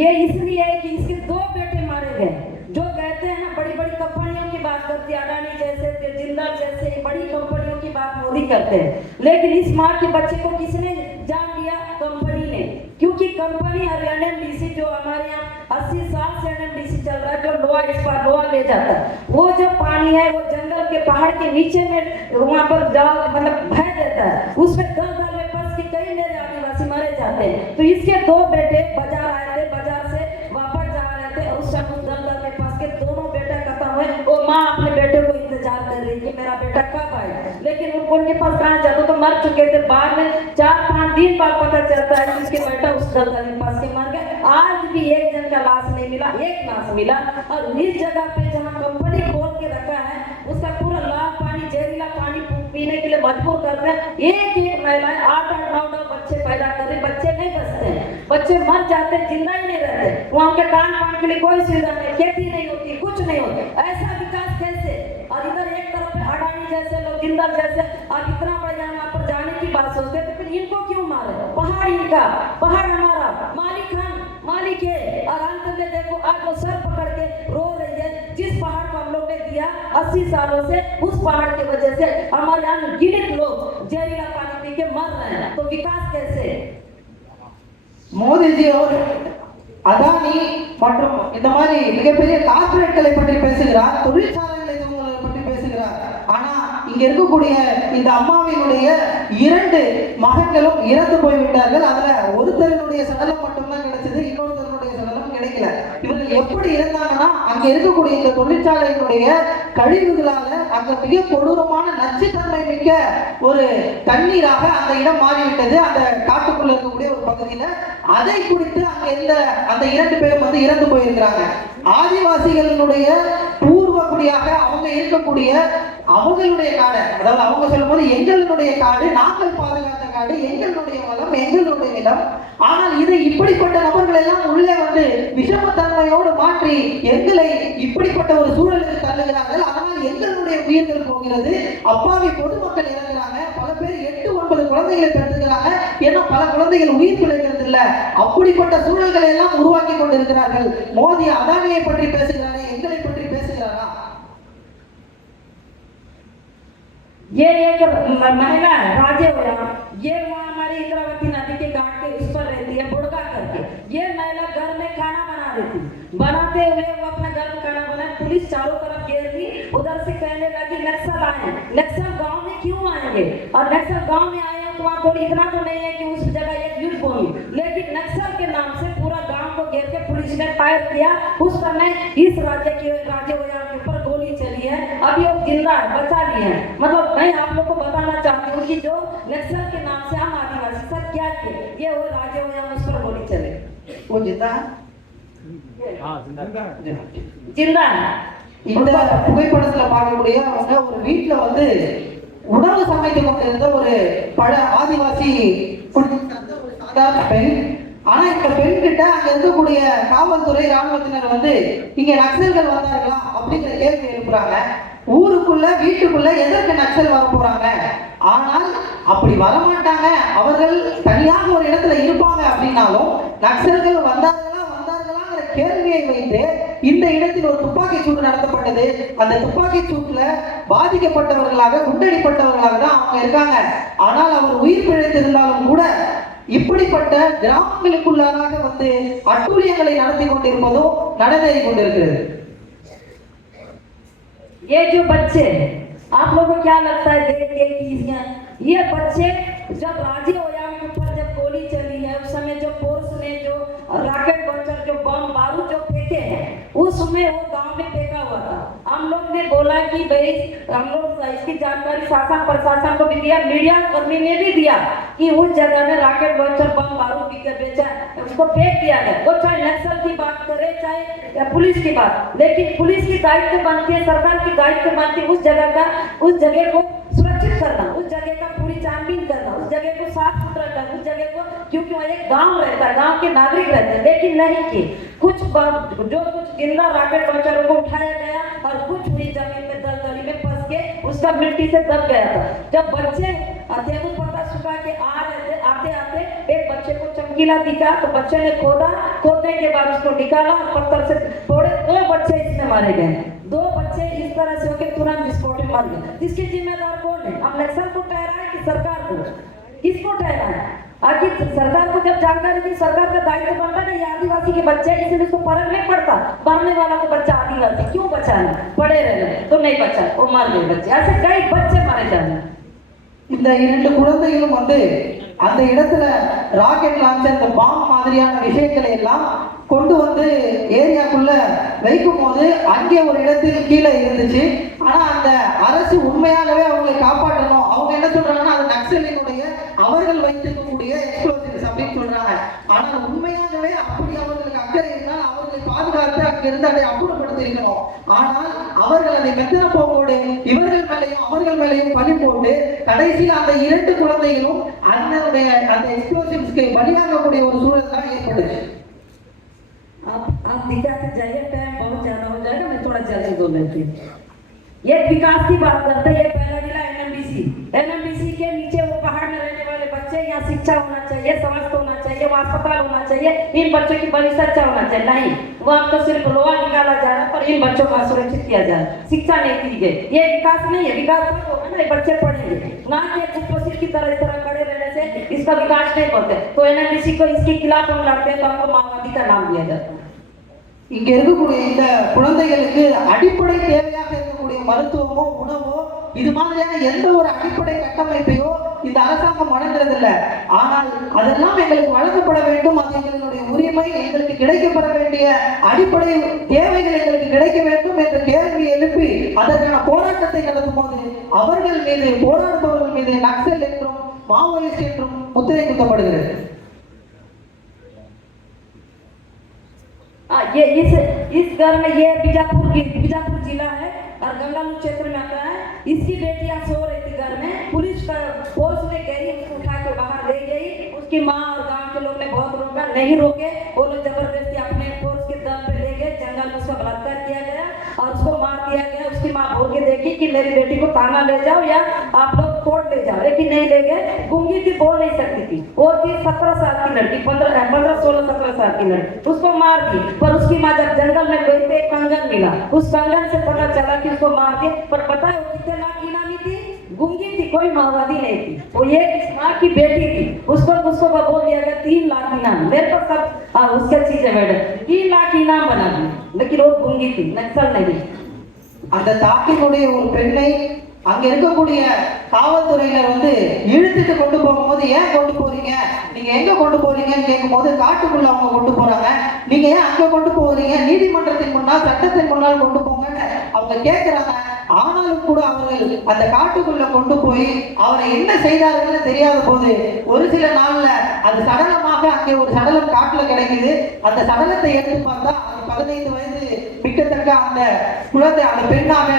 ये इसलिए है कि इसके 2 बेटे मारे गए। जो कहते हैं ना, बड़ी बड़ी कंपनियों की बात करती है, अडानी जैसे, जिंदाल जैसे बड़ी कंपनियों की बात मोदी करते हैं, लेकिन इस मां के बच्चे को किसने जान लिया? कंपनी ने। क्योंकि कंपनी और एनएमडीसी जो हमारे यहाँ 80 साल से एनएमडीसी चल रहा है, जो लोहा इस्पात लोहा ले जाता है, वो जो पानी है वो जंगल के पहाड़ के नीचे में वहाँ पर जाल मतलब बह देता है, उसमें दल में फंस के कई मेरे आदिवासी मारे जाते हैं। तो इसके 2 बेटे बाजार आए थे, बाजार से वापस जा रहे थे, उस समय दल में फंस के दोनों बेटा खत्म हुए। वो माँ अपने बेटे को इंतजार कर रही कि मेरा बेटा कब आए, लेकिन उनके पास कहाँ जाते तो मर चुके थे। बाद में 4-5 दिन बाद पता चलता है कि उसके बेटा उस दल में फंस के मर गए। आज भी एक जन का लाश नहीं मिला, एक लाश मिला। और इस जगह पे जहाँ कंपनी खोल के रखा है उसका पूरा लाल पानी, जहरीला पानी पीने के लिए मजबूर करते हैं। एक महिलाएं 8-8, 9-9 बच्चे पैदा कर रही, बच्चे नहीं बचते, बच्चे मर जाते, जिंदा ही नहीं रहते। वहाँ के कान पान के लिए कोई सुविधा नहीं, खेती नहीं होती, कुछ नहीं होता। ऐसा विकास कैसे? और इधर एक तरफ अडानी जैसे लोग, जिंदाल जैसे, और इतना बड़ा यहाँ पर जाने की बात सोचते, तो फिर इनको क्यों मारे? पहाड़ इनका, पहाड़ हमारा, मालिक हम, मालिक है। और अंत में देखो आज वो सर पकड़ के रो रही है, जिस पहाड़ को हम लोग ने दिया 80 सालों से, उस पहाड़ की वजह से हमारे अनगिनत लोग जहरीला पानी पी के मर रहे हैं। तो विकास कैसे? மோடிஜி அவர் அதானி மற்றும் இந்த மாதிரி மிகப்பெரிய கார்ப்பரேட்களை பற்றி பேசுகிறார், தொழிற்சாலைகளை பற்றி பேசுகிறார். ஆனா இங்க இருக்கக்கூடிய இந்த அம்மாவினுடைய 2 மகன்களும் இறந்து போய்விட்டார்கள். அதுல ஒருத்தருடைய சடலம் மட்டும்தான் கிடைச்சது, இன்னொருத்தருடைய சடலம் கிடைக்கல. இவர்கள் எப்படி இருந்தாங்கன்னா அங்க இருக்கக்கூடிய இந்த தொழிற்சாலையினுடைய கழிவுகளால அங்க மிக கொடூரமான நச்சுத்தன்மை மிக்க ஒரு தண்ணீராக அந்த இடம் மாறிவிட்டது. அந்த காட்டுக்குள்ள இருக்கக்கூடிய ஒரு பகுதியில அதை குறித்து அங்க இருந்த அந்த 2 பேரும் வந்து இறந்து போயிருக்கிறாங்க. ஆதிவாசிகளினுடைய பூர்வ குடியாக அவங்க இருக்கக்கூடிய அவங்களுடைய காடு, அதாவது அவங்க சொல்லும் போது எங்களுடைய காடு, நாங்கள் பாதுகாத்த காடு, எங்களுடைய வளம், எங்களுடைய நிலம். ஆனால் இதை இப்படிப்பட்ட நபர்கள் எல்லாம் உள்ளே வந்து விஷமத்தன்மையோடு மாற்றி எங்களை இப்படிப்பட்ட ஒரு சூழலுக்கு தள்ளுகிறார்கள். அதனால் எங்களுடைய உயிர்கள் போகிறது, அப்பாவி பொதுமக்கள் இறங்குறாங்க, பல பேர் 8-9 குழந்தைகளை பெற்றுக்கிறாங்க, ஏன்னா பல குழந்தைகள் உயிர் பிழைக்கிறது இல்ல. அப்படிப்பட்ட சூழல்களை எல்லாம் உருவாக்கி கொண்டிருக்கிறார்கள். மோடி அதானியை பற்றி பேசுகிறாரே, எங்களை பற்றி பேசுகிறாரா? ये एक महिला राजे हुआ, ये वहाँ हमारी इंद्रावती नदी के घाट के उस पर रहती है बुड़का करके। ये महिला घर में खाना बना रही थी, बनाते हुए वो अपना घर में खाना बनाए, पुलिस चारों तरफ घेर दी। उधर से कहने लगी नक्सल आए, नक्सल गांव में क्यों आएंगे, और नक्सल गांव में आए तो वहाँ थोड़ी इतना तो नहीं है कि उस जगह एक युद्ध होगी, लेकिन नक्सल के नाम से पूरा गांव को घेर के पुलिस ने फायर किया। उस समय इस राज्य के ऊपर गोली चली है, अभी वो जिंदा है, बचा लिए हैं। मतलब मैं आप लोग को बताना चाहती हूँ कि जो नक्सल के नाम से हम आदिवासी सब क्या किए, ये वो राज्य उस पर गोली चले, वो जिंदा है, जिंदा है। இந்த புகைப்படத்துல பார்க்கக்கூடிய அவங்க ஒரு வீட்டுல வந்து உணவு சமைத்து கொண்டிருந்த ஒரு பல ஆதிவாசி சாதாரண பெண். ஆனா இந்த பெண் கிட்ட அங்க இருக்கக்கூடிய காவல்துறை ராணுவத்தினர் வந்து இங்க நக்சல்கள் வந்தார்களா அப்படிங்கிற கேள்வி எழுப்புறாங்க. ஊருக்குள்ள வீட்டுக்குள்ள எதற்கு நக்சல் வர போறாங்க? ஆனால் அப்படி வரமாட்டாங்க, அவர்கள் தனியாக ஒரு இடத்துல இருப்பாங்க. அப்படின்னாலும் நக்சல்கள் வந்தார்களாங்கிற கேள்வியை வைத்து இந்த இடத்தில் ஒரு துப்பாக்கி சூடு நடத்தப்பட்டது. அந்த துப்பாக்கி சூட்டுல பாதிக்கப்பட்டவர்களாக, குண்டடிப்பட்டவர்களாக தான் அவங்க இருக்காங்க. ஆனால் அவர் உயிர் பிழைத்திருந்தாலும் கூட இப்படிப்பட்ட கிராமங்களுக்குள்ளாக வந்து அட்டூழியங்களை நடத்தி கொண்டிருப்பதும் நடந்தேறி கொண்டிருக்கிறது. ये जो बच्चे, आप लोगों को क्या लगता है देख के ये बच्चे जब राजे ओयाम के ऊपर जब गोली चली है, उस समय जो फोर्स ने जो रॉकेट लॉन्चर जो बम बारूद जो फेंके हैं, उस समय वो गांव में फेंका हुआ था। हम लोग ने बोला कि भाई हम लोग इसकी जानकारी शासन प्रशासन को भी दिया, मीडिया कर्मी ने भी दिया कि उस जगह में रॉकेट लॉन्चर बम बारूद बेचा, उसको फेंक दिया गया। वो चाहे नक्सल की बात करे चाहे पुलिस की बात, लेकिन पुलिस की दायित्व बनती है, सरकार की दायित्व बनती है उस जगह को सुरक्षित करना, उस जगह का पूरी छानबीन करना, उस जगह को साफ सुथरा करना, उस जगह को, क्योंकि वह एक गांव रहता है, गांव के नागरिक रहते हैं। लेकिन नहीं कि कुछ जिंदा रॉकेट लॉन्चरों को उठाया गया और कुछ हुई जमीन में दलदली में फंस के उसका मिट्टी से दब गया था। जब बच्चे अत्यंत पता सुखा के आ रहे थे, आते आते एक बच्चे को चमकीला दिखा तो बच्चे ने खोदने के बाद उसको निकाला, पत्थर से थोड़े 2 बच्चे इसमें मारे गए। 2 बच्चे इस तरह से होकर तुरंत विस्फोट में मर गए। इसके जिम्मेदार कौन है? हम नक्सल को ठहराए कि सरकार को? किसको ठहराए? आखिर सरकार को जब जानकारी थी, सरकार का दायित्व बनता है ये आदिवासी के बच्चे, इसलिए उसको फर्क नहीं पड़ता मरने वाला को बच्चा आदिवासी क्यों बचाना, पड़े रहना तो नहीं बचा, वो मर गए बच्चे। ऐसे कई बच्चे मारे जाने। இந்த 2 குழந்தைகளும் வந்து அந்த இடத்துல ராக்கெட் லான்ச்சர், இந்த பாம் மாதிரியான விஷயங்களை எல்லாம் கொண்டு வந்து ஏரியாக்குள்ள வைக்கும் போது அங்கே ஒரு இடத்தில் கீழே இருந்துச்சு. ஆனா அந்த அரசு உண்மையாகவே அவங்களை காப்பாற்றணும், அவங்க என்ன சொல்றாங்கன்னா அது நக்சலினுடைய அவர்கள் வைத்திருக்கக்கூடிய எக்ஸ்ப்ளோசிவ்ஸ் அப்படின்னு சொல்றாங்க. ஆனால் உண்மையாகவே அப்படி அவர்களுக்கு அக்கறை இருந்தால் அவர்களை பாதுகாத்து அங்கிருந்து அதை அப்புறப்படுத்திருக்கணும். ஆனால் அவர்கள் அதை மெத்தன போக்கோடு இவர்கள் மேலையும் அவர்கள் மேலையும் பழி போட்டு கடைசியில் அந்த 2 குழந்தைகளும் அண்ணனுடைய அந்த எக்ஸ்ப்ளோசிவ்ஸ்க்கு பலியாகக்கூடிய ஒரு சூழல் தான் ஏற்படுது. आप दिखाते जाइए, टाइम बहुत ज्यादा हो जाएगा, मैं थोड़ा जल्दी बोल रही थी। ये विकास की बात करते हैं, ये पहला जिला एनएमडीसी के नीचे वो पहाड़ में रहने वाले बच्चे, यहाँ शिक्षा होना चाहिए, स्वास्थ्य होना चाहिए, अस्पताल होना चाहिए, इन बच्चों की भविष्य अच्छा होना चाहिए। नहीं, वहाँ तो सिर्फ लोहा निकाला जा रहा है, पर इन बच्चों को सुरक्षित किया जा रहा है, शिक्षा नहीं दी गई। ये विकास नहीं है, विकास होगा ना बच्चे पढ़ेंगे, ना कि कुपोषित की तरह इस तरह खड़े रहने से इसका विकास नहीं होते। तो एनएमडीसी को इसके खिलाफ हम लड़ते हैं, तो हमको माओवादी का नाम दिया जाता है। இங்க இருக்கக்கூடிய இந்த குழந்தைகளுக்கு அடிப்படை தேவையாக இருக்கக்கூடிய மருத்துவமோ உணவோ இது மாதிரியான எந்த ஒரு அடிப்படை கட்டமைப்பையோ இந்த அரசாங்கம் வழங்குறது இல்லை. ஆனால் அதெல்லாம் எங்களுக்கு வழங்கப்பட வேண்டும், அது எங்களுடைய உரிமை, எங்களுக்கு கிடைக்கப்பட வேண்டிய அடிப்படை தேவைகள் எங்களுக்கு கிடைக்க வேண்டும் என்ற கேள்வியை எழுப்பி அதற்கான போராட்டத்தை நடத்தும் போது அவர்கள் மீது, போராடுபவர்கள் மீது நக்சல் என்றும் மாவோயிஸ்ட் என்றும் முத்திரை குத்தப்படுகிறது. ये इस घर में ये बीजापुर जिला है और गंगालू क्षेत्र में आता है। इसकी बेटियां सो रही थी घर में, पुलिस का फोर्स ने गई, उसको उठा के बाहर ले गई। उसकी माँ और गांव के लोग ने बहुत रोका, नहीं रोके, वो लोग जबरदस्ती अपने फोर्स के दल पे ले गए। जंगल में उसका बलात्कार किया गया और उसको मार दिया गया। उसकी माँ बोल के देखी कि मेरी बेटी को थाना ले जाओ या आप लोग कोर्ट ले जाओ, लेकिन नहीं ले गए। गूंगी थी, बोल नहीं सकती थी, वो थी 17 साल की लड़की, 16-17 साल की लड़की, उसको मार दी। पर उसकी माँ जब जंगल में गई तो एक कंगन मिला, उस कंगन से पता चला कि उसको मार दिया। पर पता है वो कितने लाख इनामी थी? गूंगी थी, कोई माओवादी नहीं थी, वो ये माँ की बेटी थी। उसको बोल दिया गया 3 लाख इनाम। मेरे पास सब उसका चीज है मैडम, 3 लाख इनाम बना दी, लेकिन वो गूंगी थी, नक्सल नहीं। அந்த தாக்கினுடைய ஒரு பெண்ணை அங்க இருக்கக்கூடிய காவல்துறையினர் வந்து இழுத்துட்டு கொண்டு போகும்போது, ஏன் கொண்டு போறீங்க, நீங்க எங்க கொண்டு போறீங்கன்னு கேட்கும் போது, காட்டுக்குள்ள அவங்க கொண்டு போறாங்க, நீங்க ஏன் அங்க கொண்டு போறீங்க, நீதிமன்றத்தின் முன்னால், சட்டத்தின் முன்னால் கொண்டு போங்கன்னு அவங்க கேட்கிறாங்க. ஆனாலும் கூட அவர்கள் அந்த காட்டுக்குள்ள கொண்டு போய் அவரை என்ன செய்தார்கள்னு தெரியாத போது ஒரு சில நாள்ல அது சடலமாக அங்கே ஒரு சடலம் காட்டுல கிடைக்குது. அந்த சடலத்தை எடுத்து பார்த்தா அது 15 வயது மிக்கத்தக்க அந்த குழந்தை, அந்த பெண்ணாக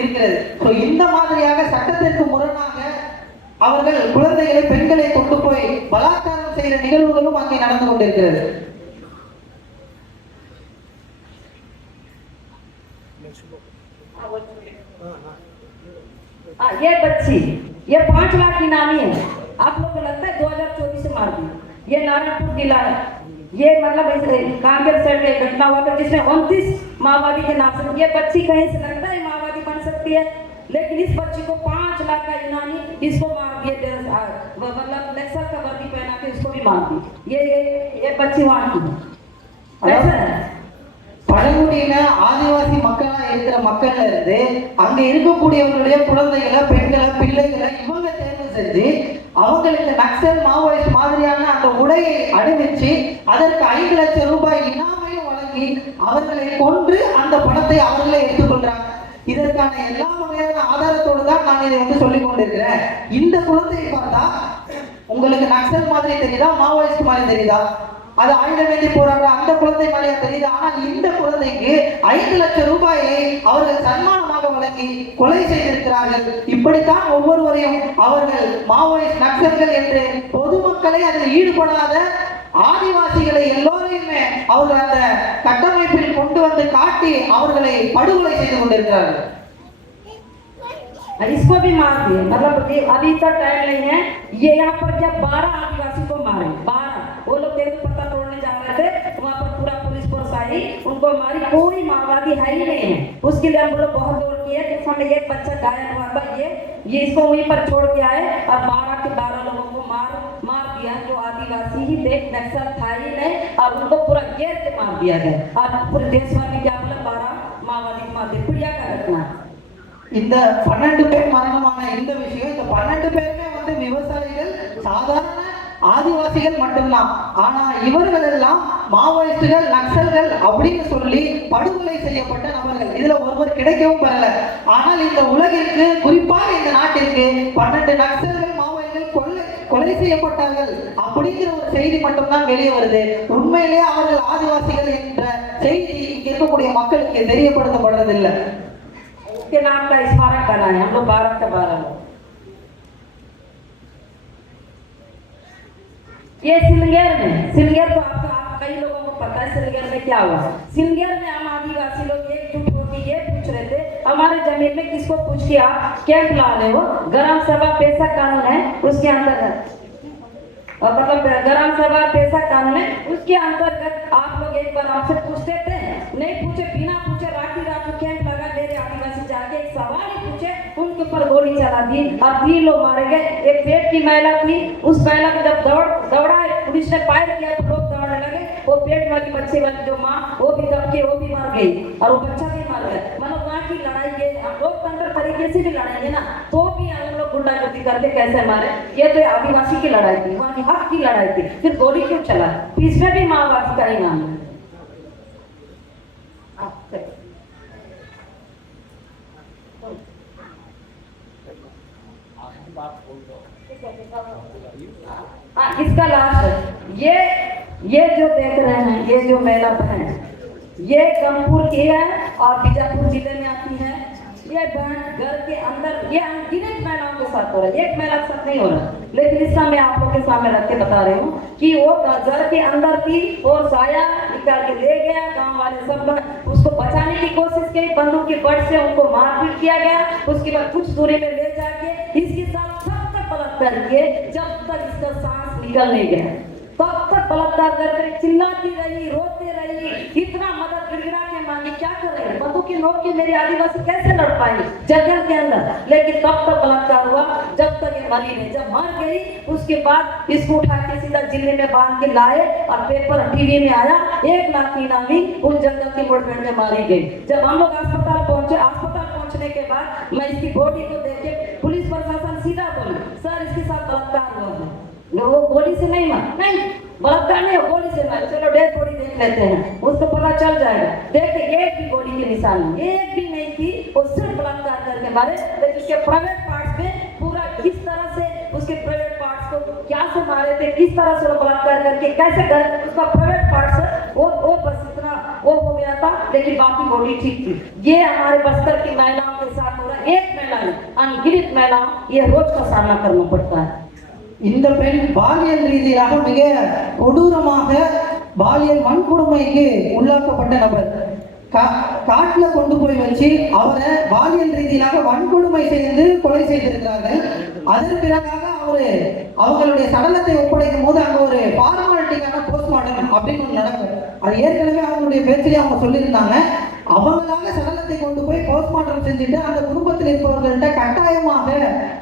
இருக்கிறது. இந்த மாதிரியாக சட்டத்திற்கு முரணாக அவர்கள் குழந்தைகளை, பெண்களை கொண்டு போய் பலாத்காரம் செய்கிற நிகழ்வுகளும் அங்கே நடந்து கொண்டிருக்கிறது. ये बच्ची, ये 5 लाख इनामी है। आप लोग को लगता है 2024 से मार दी? ये नारायणपुर जिला है, ये मतलब कांकेर साइड में घटना हुआ था जिसमें 29 माओवादी के नाम से। ये बच्ची कहीं से लगता है माओवादी बन सकती है, लेकिन इस बच्ची को 5 लाख का इनामी, इसको मार दिए, मतलब नक्सल का वर्दी पहना के इसको भी मार दी। ये बच्ची वहां की कैसा है? பழங்குடியின ஆதிவாசி மக்களா இருக்கிற மக்கள்ல இருந்து அங்க இருக்கக்கூடியவர்களுடைய குழந்தைகளை, பெண்களை, பிள்ளைகளை இவங்க தேர்வு செஞ்சு அவங்களுக்கு நக்சல், மாவோயிஸ்ட் மாதிரியான அந்த உடையை அணிவிச்சு அதற்கு 5 லட்சம் ரூபாய் இனாமையும் வழங்கி அவர்களை கொன்று அந்த பணத்தை அவர்களே எடுத்துக்கொள்றாங்க. இதற்கான எல்லா வகையான ஆதாரத்தோடு தான் நான் இதை வந்து சொல்லிக் கொண்டிருக்கிறேன். இந்த குழந்தையை பார்த்தா உங்களுக்கு நக்சல் மாதிரி தெரியுதா, மாவோயிஸ்ட் மாதிரி தெரியுதா? அது ஆயுதமேந்தி போராடுற அந்த குழந்தை மாதிரியா தெரியுது. ஆனால் இந்த குழந்தைக்கு 5 லட்சம் ரூபாயை அவர்கள் சன்மானமாக வழங்கி கொலை செய்திருக்கிறார்கள். இப்படித்தான் ஒவ்வொருவரையும் அவர்கள் மாவோயிஸ்ட், நக்சல்கள் என்று பொதுமக்களை அதில் ஈடுபடாத ஆதிவாசிகளை எல்லோரையுமே அவர்கள் அந்த கட்டமைப்பில் கொண்டு வந்து காட்டி அவர்களை படுகொலை செய்து கொண்டிருக்கிறார்கள். इसको भी मार दिए, मतलब अभी तक टाइम नहीं है। ये यहाँ पर जब 12 आदिवासी को मारे, 12 वो लोग तेरे पत्ता तोड़ने जा रहे थे, वहाँ पर पूरा पुलिस फोर्स आई, उनको मारी। कोई माओवादी है ही नहीं है। उसके लिए हम लोग बहुत दौड़ किए। जिसमें एक बच्चा घायल हुआ था, ये इसको वहीं पर छोड़ के आए और 12 के 12 लोगों को मार दिया, जो आदिवासी ही थे, नक्सल था ही नहीं, और उनको पूरा घेर के मार दिया गया। और पूरे देश भर में क्या बोला, 12 माओवादी को मार दिया। प्रिया का घटना இந்த 12 பேர் மரணமான இந்த விஷயம், இந்த 12 பேருமே வந்து விவசாயிகள், சாதாரண ஆதிவாசிகள் மட்டும்தான். ஆனா இவர்கள் எல்லாம் மாவோயிஸ்டுகள், நக்சல்கள் அப்படின்னு சொல்லி படுகொலை செய்யப்பட்ட நபர்கள். இதுல ஒருவர் கிடைக்கவும் பெறல. ஆனால் இந்த உலகிற்கு, குறிப்பாக இந்த நாட்டிற்கு 12 நக்சல்கள், மாவோயிஸ்டுகள் கொலை செய்யப்பட்டார்கள் அப்படிங்கிற ஒரு செய்தி மட்டும்தான் வெளியே வருது. உண்மையிலேயே அவர்கள் ஆதிவாசிகள் என்ற செய்தி இங்க இருக்கக்கூடிய மக்களுக்கு தெரியப்படுத்தப்படுறதில்லை. के नाम का स्मारक बना है, हम लोग 12 के 12 लोग। ये सिलंगेर में, सिलंगेर तो आपका कई लोगों को पता है सिलंगेर में क्या हुआ। सिलंगेर में हम आदिवासी लोग एकजुट होकर ये पूछ रहे थे, हमारे जमीन में किसको पूछ के आप कैंप ला रहे हो? ग्राम सभा पैसा कानून है, उसके अंतर्गत, मतलब ग्राम सभा पैसा कानून है, उसके अंतर्गत आप लोग एक बार आपसे पूछते थे, नहीं पूछे, बिना पूछे राखी कैंप लगा, मेरे आदिवासी जाके एक सवाल ही पूछे, उनके ऊपर गोली चला दी और 3 लोग मारे गए। एक पेट की महिला थी, उस महिला को जब दौड़ा पुलिस ने फायर किया तो लोग दौड़ने लगे, वो वो पेट वाली बच्चे वाली जो माँ वो भी दब के वो भी मर गई और वो बच्चा भी मर गया। मतलब वहाँ की लड़ाई ये लोकतंत्र तरीके से भी लड़ाएंगे ना तो भी हम लोग गुंडागर्दी करके कैसे मारे। ये तो आदिवासी की लड़ाई थी, वहाँ की हक की लड़ाई थी, फिर गोली क्यों चला? इसमें भी माओवादी का ही नाम है। इसका लास्ट ये जो देख रहे हैं ये जो मेला बहन ये गंगपुर की है और बीजापुर जिले में आती है। ये बहन घर के अंदर ये अनगिनत महिलाओं के साथ हो रहा है, एक महिला के साथ नहीं हो रहा, लेकिन इसका मैं आप लोग के सामने रख के बता रही हूँ कि वो घर के अंदर थी और साया निकाल के ले गया। गांव वाले सब उसको बचाने की कोशिश की, बंदूक के बट से उनको मारपीट किया गया। उसके बाद कुछ दूरी में ले जाके इसके साथ सब तक बलात्कार किए, जब तक इसका सांस निकल नहीं गया तब तक बलात्कार करके चिल्लाती रही, रोते रही, इतना मदद गिड़गिड़ा के मांगी। क्या कर रहे हैं? बंदूक की नोक के मेरे आदिवासी कैसे लड़ पाएंगे जंगल के अंदर? लेकिन तब तक बलात्कार हुआ जब तक ये मरी नहीं। जब मर गई उसके बाद इसको उठा के सीधा जिले में बांध के लाए और पेपर टीवी में आया 1 लाख की इनामी उन जंगल की मुठभेड़ में मारी गई। जब हम लोग अस्पताल पहुंचने के बाद मैं इसकी बॉडी को देख के पुलिस प्रशासन सीधा बोली सर इसके साथ बलात्कार हुआ है। वो गोली से नहीं मार, नहीं बलात्कार नहीं, गोली से मार। चलो डेड बॉडी देख लेते हैं, उसको पता चल जाएगा। देखते एक भी गोली के निशान नहीं, एक भी नहीं थी। वो सिर्फ बलात्कार करके मारे। लेकिन उसके प्राइवेट पार्ट्स में पूरा किस तरह से उसके प्राइवेट पार्ट्स को क्या से मारे थे, किस तरह से बलात्कार करके कैसे कर उसका प्राइवेट पार्ट्स वो बस इतना वो हो गया था, लेकिन बाकी बॉडी ठीक थी। ये हमारे बस्तर की महिलाओं के साथ हो रहा है। एक महिला नहीं, अनगिनत महिलाओं ये रोज का सामना करना पड़ता है। இந்த பெண் பாலியல் ரீதியாக மிக கொடூரமாக பாலியல் வன்கொடுமைக்கு உள்ளாக்கப்பட்ட நபர். காட்டில் கொண்டு போய் வச்சு அவரை பாலியல் ரீதியாக வன்கொடுமை செய்து கொலை செய்திருக்கிறார்கள். அதன் பிறகாக அவங்களுடைய சடலத்தை ஒப்படைக்கும் போது அங்கே ஒரு ஃபார்மாலிட்டிக்கான போஸ்ட்மார்ட்டம் அப்படின்னு ஒன்று நடக்கும். அது ஏற்கனவே அவங்களுடைய பேச்சிலே அவங்க சொல்லியிருந்தாங்க. அவங்களாக சடலத்தை கொண்டு போய் போஸ்ட்மார்ட்டம் செஞ்சுட்டு அந்த குடும்பத்தில் இருப்பவர்கள்ட்ட கட்டாயமாக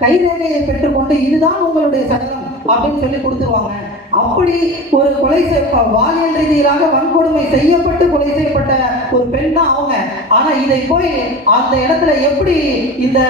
கைரேகையை பெற்றுக்கொண்டு இதுதான் உங்களுடைய சடலம் அப்படின்னு சொல்லி கொடுத்துருவாங்க. அப்படி ஒரு பாலியல் ரீதியாக வன்கொடுமை செய்யப்பட்டு கொலை செய்யப்பட்ட ஒரு பெண் தான் அவங்க. ஆனா இதை போய் அந்த இடத்துல எப்படி இது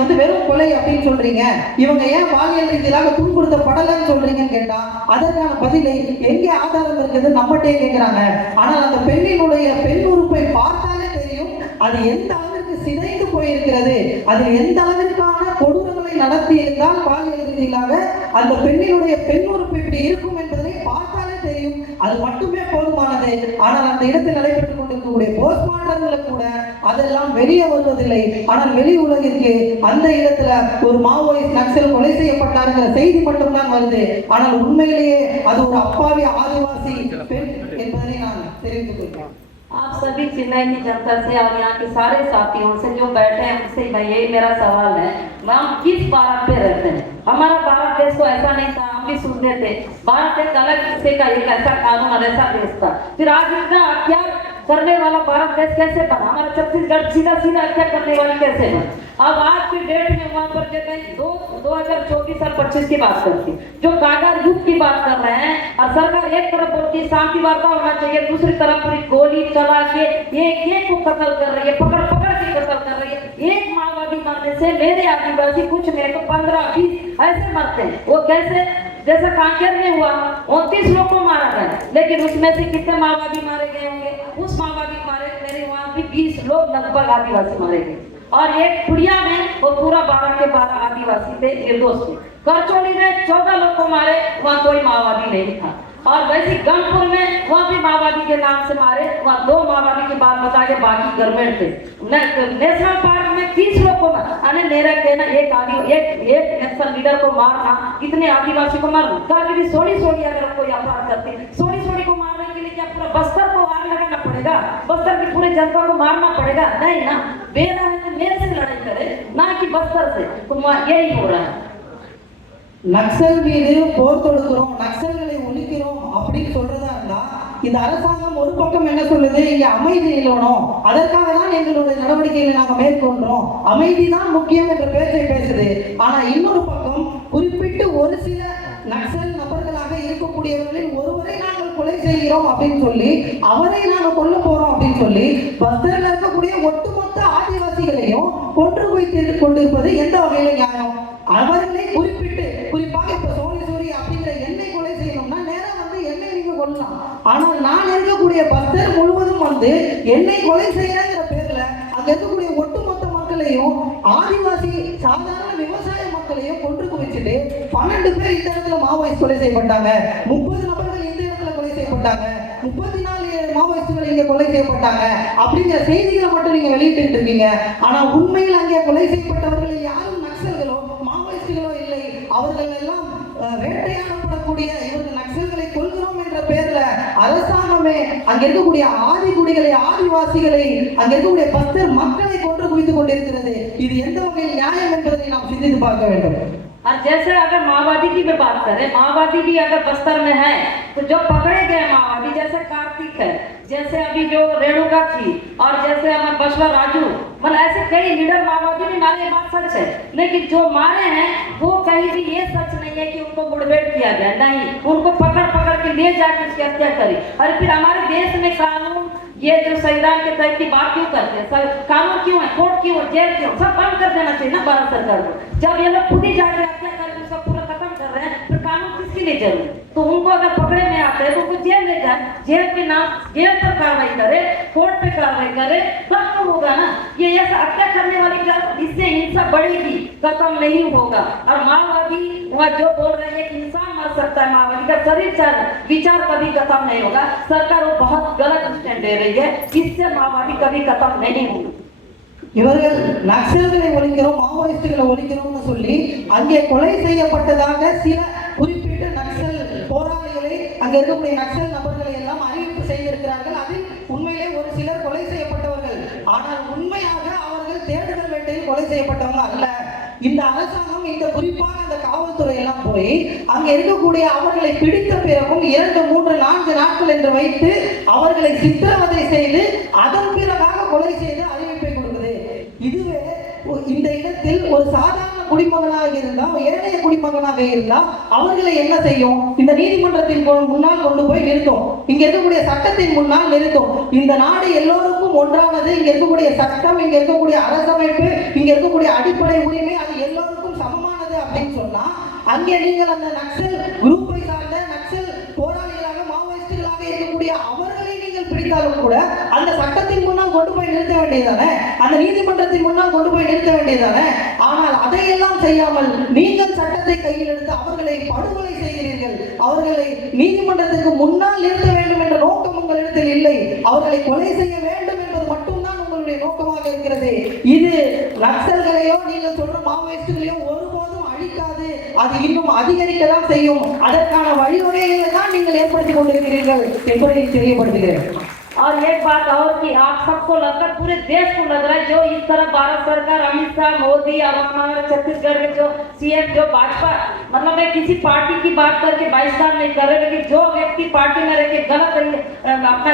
வந்து வெறும் கொலை அப்படின்னு சொல்றீங்க, இவங்க ஏன் பாலியல் ரீதியாக துன்புறுத்தப்படலன்னு சொல்றீங்கன்னு கேட்டா அதற்கான பதிலை எங்கே ஆதாரம் இருக்குது நம்மகிட்டே கேட்கிறாங்க. ஆனால் அந்த பெண்ணினுடைய பெண் உறுப்பை பார்த்தாலே தெரியும் அது எந்த அளவிற்கு சிதைந்து போயிருக்கிறது, அது எந்த அளவிற்கான கொடூரங்களை நடத்தி இருந்தால் பாலியல் ரீதியாக அந்த பெண்ணினுடைய பெண் உறுப்பு இப்படி இருக்கும் என்பதை பார்த்தாலே தெரியும். அது மட்டுமே போதுமானது. ஆனால் அந்த இடத்தில் நடைபெற்றுக் கொண்டிருக்கக்கூடிய போஸ்ட்மார்ட்டம்ல கூட அதெல்லாம் வெளியே வருவதில்லை. ஆனால் வெளி உலகிற்கு அந்த இடத்துல ஒரு மாவோயிஸ்ட் நக்சல் கொலை செய்யப்பட்டாருங்கிற செய்தி மட்டும்தான் வருது. ஆனால் உண்மையிலேயே அது ஒரு அப்பாவி ஆதிவாசி பெண் என்பதை நான் தெரிவித்துக் கொள்கிறேன். आप सभी चेन्नई की जनता से और यहाँ के सारे साथियों से जो बैठे हैं उनसे भाई यही मेरा सवाल है, हम किस भारत पे रहते हैं? हमारा भारत देश तो ऐसा नहीं था, हम भी सुनते थे भारत एक अलग हिस्से का एक ऐसा कानून और ऐसा देश था। फिर आज इतना हत्या करने वाला भारत देश कैसे बना? हमारा छत्तीसगढ़ सीधा हत्या करने वाली कैसे बना? अब आज की डेट में वहाँ पर जो 2024 और 25 की बात करती जो कागार युग की बात कर रहे हैं और सरकार एक तरफ बोलती है शांति वार्ता होना चाहिए, दूसरी तरफ पूरी गोली चला के एक को कत्ल कर रही है, पकड़ के कत्ल कर रही है। एक माओवादी मरने से मेरे आदिवासी कुछ नहीं तो 15-20 ऐसे मरते हैं। वो कैसे? जैसा कांकेर में हुआ 29 लोग को मारा गया, लेकिन उसमें से कितने माओवादी मारे गए होंगे? उस माओवादी मारे मेरे वहाँ भी 20 लोग लगभग आदिवासी मारे गए। और एक पुड़िया में वो पूरा 12 के 12 आदिवासी थे, निर्दोष थे। करचौली में 14 लोग को मारे, वहाँ कोई माओवादी नहीं था। और वैसे गंगपुर में वहाँ भी माओवादी के नाम से मारे, वहाँ 2 माओवादी की बात बता के बाकी गवर्नमेंट थे। नेशनल पार्क में 30 लोग को मारा। मेरा कहना एक नेशनल लीडर को मारना, कितने आदिवासी को मारना? कभी सोनी अगर कोई अपराध करते सोनी को मारने के लिए क्या पूरा बस्तर को आग लगाना पड़ेगा? बस्तर की पूरे जनता को मारना पड़ेगा? नहीं ना, बेरा है तो मेरे से लड़ाई करे ना कि बस्तर से। तो यही हो रहा है। நக்சல் மீது போர் தொடுக்கிறோம், நக்சல்களை ஒழிக்கிறோம் அப்படின்னு சொல்றதா இருந்தா இந்த அரசாங்கம் ஒரு பக்கம் என்ன சொல்லுது, இங்க அமைதி நிலவணும், அதற்காக தான் எங்களுடைய நடவடிக்கைகளை நாங்கள் மேற்கொள்றோம், அமைதி தான் முக்கியம் என்ற பேச்சை பேசுது. ஆனா இன்னொரு பக்கம் குறிப்பிட்டு ஒரு சில நக்சல் நபர்களாக இருக்கக்கூடியவர்களில் ஒருவரை நாங்கள் நாங்கள் கொலை செய்கிறோம் அப்படின்னு சொல்லி, அவரை நாங்கள் கொல்ல போறோம் அப்படின்னு சொல்லி பஸ்தர்ல இருக்கக்கூடிய ஒட்டுமொத்த ஆதிவாசிகளையும் கொன்று வைத்து கொண்டிருப்பது எந்த வகையில நியாயம்? அவர்களை குறிப்பிட்டு, குறிப்பாக இப்ப சோழேஸ்வரி அப்படிங்கிற என்னை கொலை செய்யணும்னா நேரம் வந்து என்னை நீங்க கொல்லலாம். ஆனால் நான் இருக்கக்கூடிய பஸ்தர் முழுவதும் வந்து என்னை கொலை செய்யறங்கிற பேர்ல அங்க இருக்கக்கூடிய ஒட்டுமொத்த மக்களையும், ஆதிவாசி சாதாரண விவசாய மக்களையும் கொன்று குவிச்சுட்டு 12 பேர் இந்த இடத்துல மாவோயிஸ்ட் கொலை செய்யப்பட்டாங்க, 30 நபர்கள் இந்த இடத்துல கொலை செய்யப்பட்டாங்க, 34 மாவோயிஸ்டுகள் இங்க கொலை செய்யப்பட்டாங்க அப்படிங்கிற செய்திகளை மட்டும் நீங்க வெளியிட்டு இருக்கீங்க. ஆனா உண்மையில் அங்கே கொலை செய்யப்பட்டவர்கள் யாரும் நக்சல்களோ மாவோயிஸ்டுகளோ இல்லை. அவர்கள் எல்லாம் வேட்டையாடப்படக்கூடிய இவர்கள் நக்சல்களை கொல்கிறோம் என்ற பேர்ல அரசாங்கமே அங்க இருக்கக்கூடிய ஆதிக்குடிகளை, ஆதிவாசிகளை, அங்க இருக்கக்கூடிய பஸ்தர் மக்களை கொன்று குவித்துக் கொண்டிருக்கிறது. இது எந்த வகையில் நியாயம் என்பதை நாம் சிந்தித்து பார்க்க வேண்டும். और जैसे अगर माओवादी की भी बात करें, माओवादी भी अगर बस्तर में है तो जो पकड़े गए माओवादी जैसे कार्तिक है, जैसे अभी जो रेणुका थी, और जैसे हमारे बसवा राजू, मतलब ऐसे कई लीडर माओवादी भी मारे, बात सच है। लेकिन जो मारे हैं वो कहीं भी ये सच नहीं है कि उनको मुठभेड़ किया गया, नहीं, उनको पकड़ पकड़ के ले जाकर उसकी हत्या करी। और फिर हमारे देश में कानून, ये जो संविधान के तहत की बात क्यों करते हैं? सब कानून क्यों है, कोर्ट क्यों है, जेल क्यों, सब बंद कर देना चाहिए ना भारत सरकार को। जब ये लोग खुद ही जाकर हत्या करके उसका पूरा खत्म कर रहे हैं, फिर कानून किसके लिए जरूरी? तो उनको अगर पकड़े में आते हैं तो उनको जेल ले जाए, जेल के नाम, जेल पर कार्रवाई करे, कोर्ट पे कार्रवाई करे, तब तो होगा ना। ये ऐसा हत्या करने वाली का इससे हिंसा बढ़ेगी, खत्म नहीं होगा। और माओवादी वह जो बोल रहे हैं कि इंसान मर सकता है, माओवादी का शरीर विचार कभी खत्म नहीं होगा। सरकार वो बहुत गलत स्टैंड दे रही है, इससे माओवादी कभी खत्म नहीं होगा। இவர்கள் நக்சல்களை ஒழிக்கிறோம், மாவோயிஸ்டுகளை ஒழிக்கிறோம்னு சொல்லி அங்கே கொலை செய்யப்பட்டதாக சில குறிப்பிட்ட நக்சல் போராளிகளை, அங்கே இருக்கக்கூடிய நக்சல் நபர்களை எல்லாம் அறிவிப்பு செய்திருக்கிறார்கள். அதில் உண்மையிலே ஒரு சிலர் கொலை செய்யப்பட்டவர்கள், ஆனால் உண்மையாக அவர்கள் தேடுதல் வேட்டையில் கொலை செய்யப்பட்டவங்க அல்ல. இந்த அரசாங்கம், இந்த குறிப்பாக அந்த காவல்துறை எல்லாம் போய் அங்க இருக்கக்கூடிய அவர்களை பிடித்த பிறகும் 2, 3, 4 நாட்கள் என்று வைத்து அவர்களை சித்திரவதை செய்து அதன் பிறகாக கொலை செய்து அறிவிப்பை கொடுக்குது. இதுவே இந்த இடத்தில் ஒரு சாதாரண குடிமகனாக இருந்தா, ஏழைய குடிமகனாக இருந்தா அவர்களை என்ன செய்யும்? இந்த நீதிமன்றத்தின் முன்னால் கொண்டு போய் நிறுத்தும், இங்க இருக்கக்கூடிய சட்டத்தின் முன்னால் நிறுத்தும். இந்த நாடு எல்லோருக்கும் ஒன்றானது, இங்க இருக்கக்கூடிய சட்டம், இங்க இருக்கக்கூடிய அரசமைப்பு, இங்க இருக்கக்கூடிய அடிப்படை உரிமை, அது எல்லோருக்கும் சமமானது அப்படின்னு சொன்னா, அங்கே நீங்கள் அந்த நக்சல் குரூப்பை சார்ந்த நக்சல் போராளிகளாக, மாவோயிஸ்டுகளாக இருக்கக்கூடிய அவர்களை நீங்கள் பிடித்தாலும் கூட அந்த சட்டத்தின் முன்னால் கொண்டு போய் நிறுத்த வேண்டியதானே, அந்த நீதிமன்றத்தின் முன்னால் கொண்டு போய் நிறுத்த வேண்டியதானே. ஆனால் அதையெல்லாம் செய்யாமல் நீங்கள் சட்டத்தை கையில் எடுத்து அவர்களை படுகொலை செய்கிறீர்கள். அவர்களை நீதிமன்றத்திற்கு முன்னால் நிறுத்த வேண்டும் என்ற நோக்கம் உங்களிடத்தில் இல்லை, அவர்களை கொலை செய்ய வேண்டும் என்பது மட்டும்தான் உங்களுடைய நோக்கமாக இருக்கிறது. இது நக்சல்களையோ நீங்கள் சொல்ற மாவோயிஸ்டுகளையோ ஒருபோதும் அழிக்காது, அது இன்னும் அதிகரிக்க தான் செய்யும். அதற்கான வழிமுறைகளை தான் நீங்கள் ஏற்படுத்திக் கொண்டிருக்கிறீர்கள் என்பதை தெரியப்படுத்துகிறேன். और एक बात और कि आप सबको लगता है, पूरे देश को लग रहा है, जो इस तरह भारत सरकार, अमित शाह, मोदी और हमारे छत्तीसगढ़ के जो सीएम, जो भाजपा, मतलब मैं किसी पार्टी की बात करके बहिष्कार नहीं कर रहे, लेकिन जो व्यक्ति पार्टी में रह के गलत अपना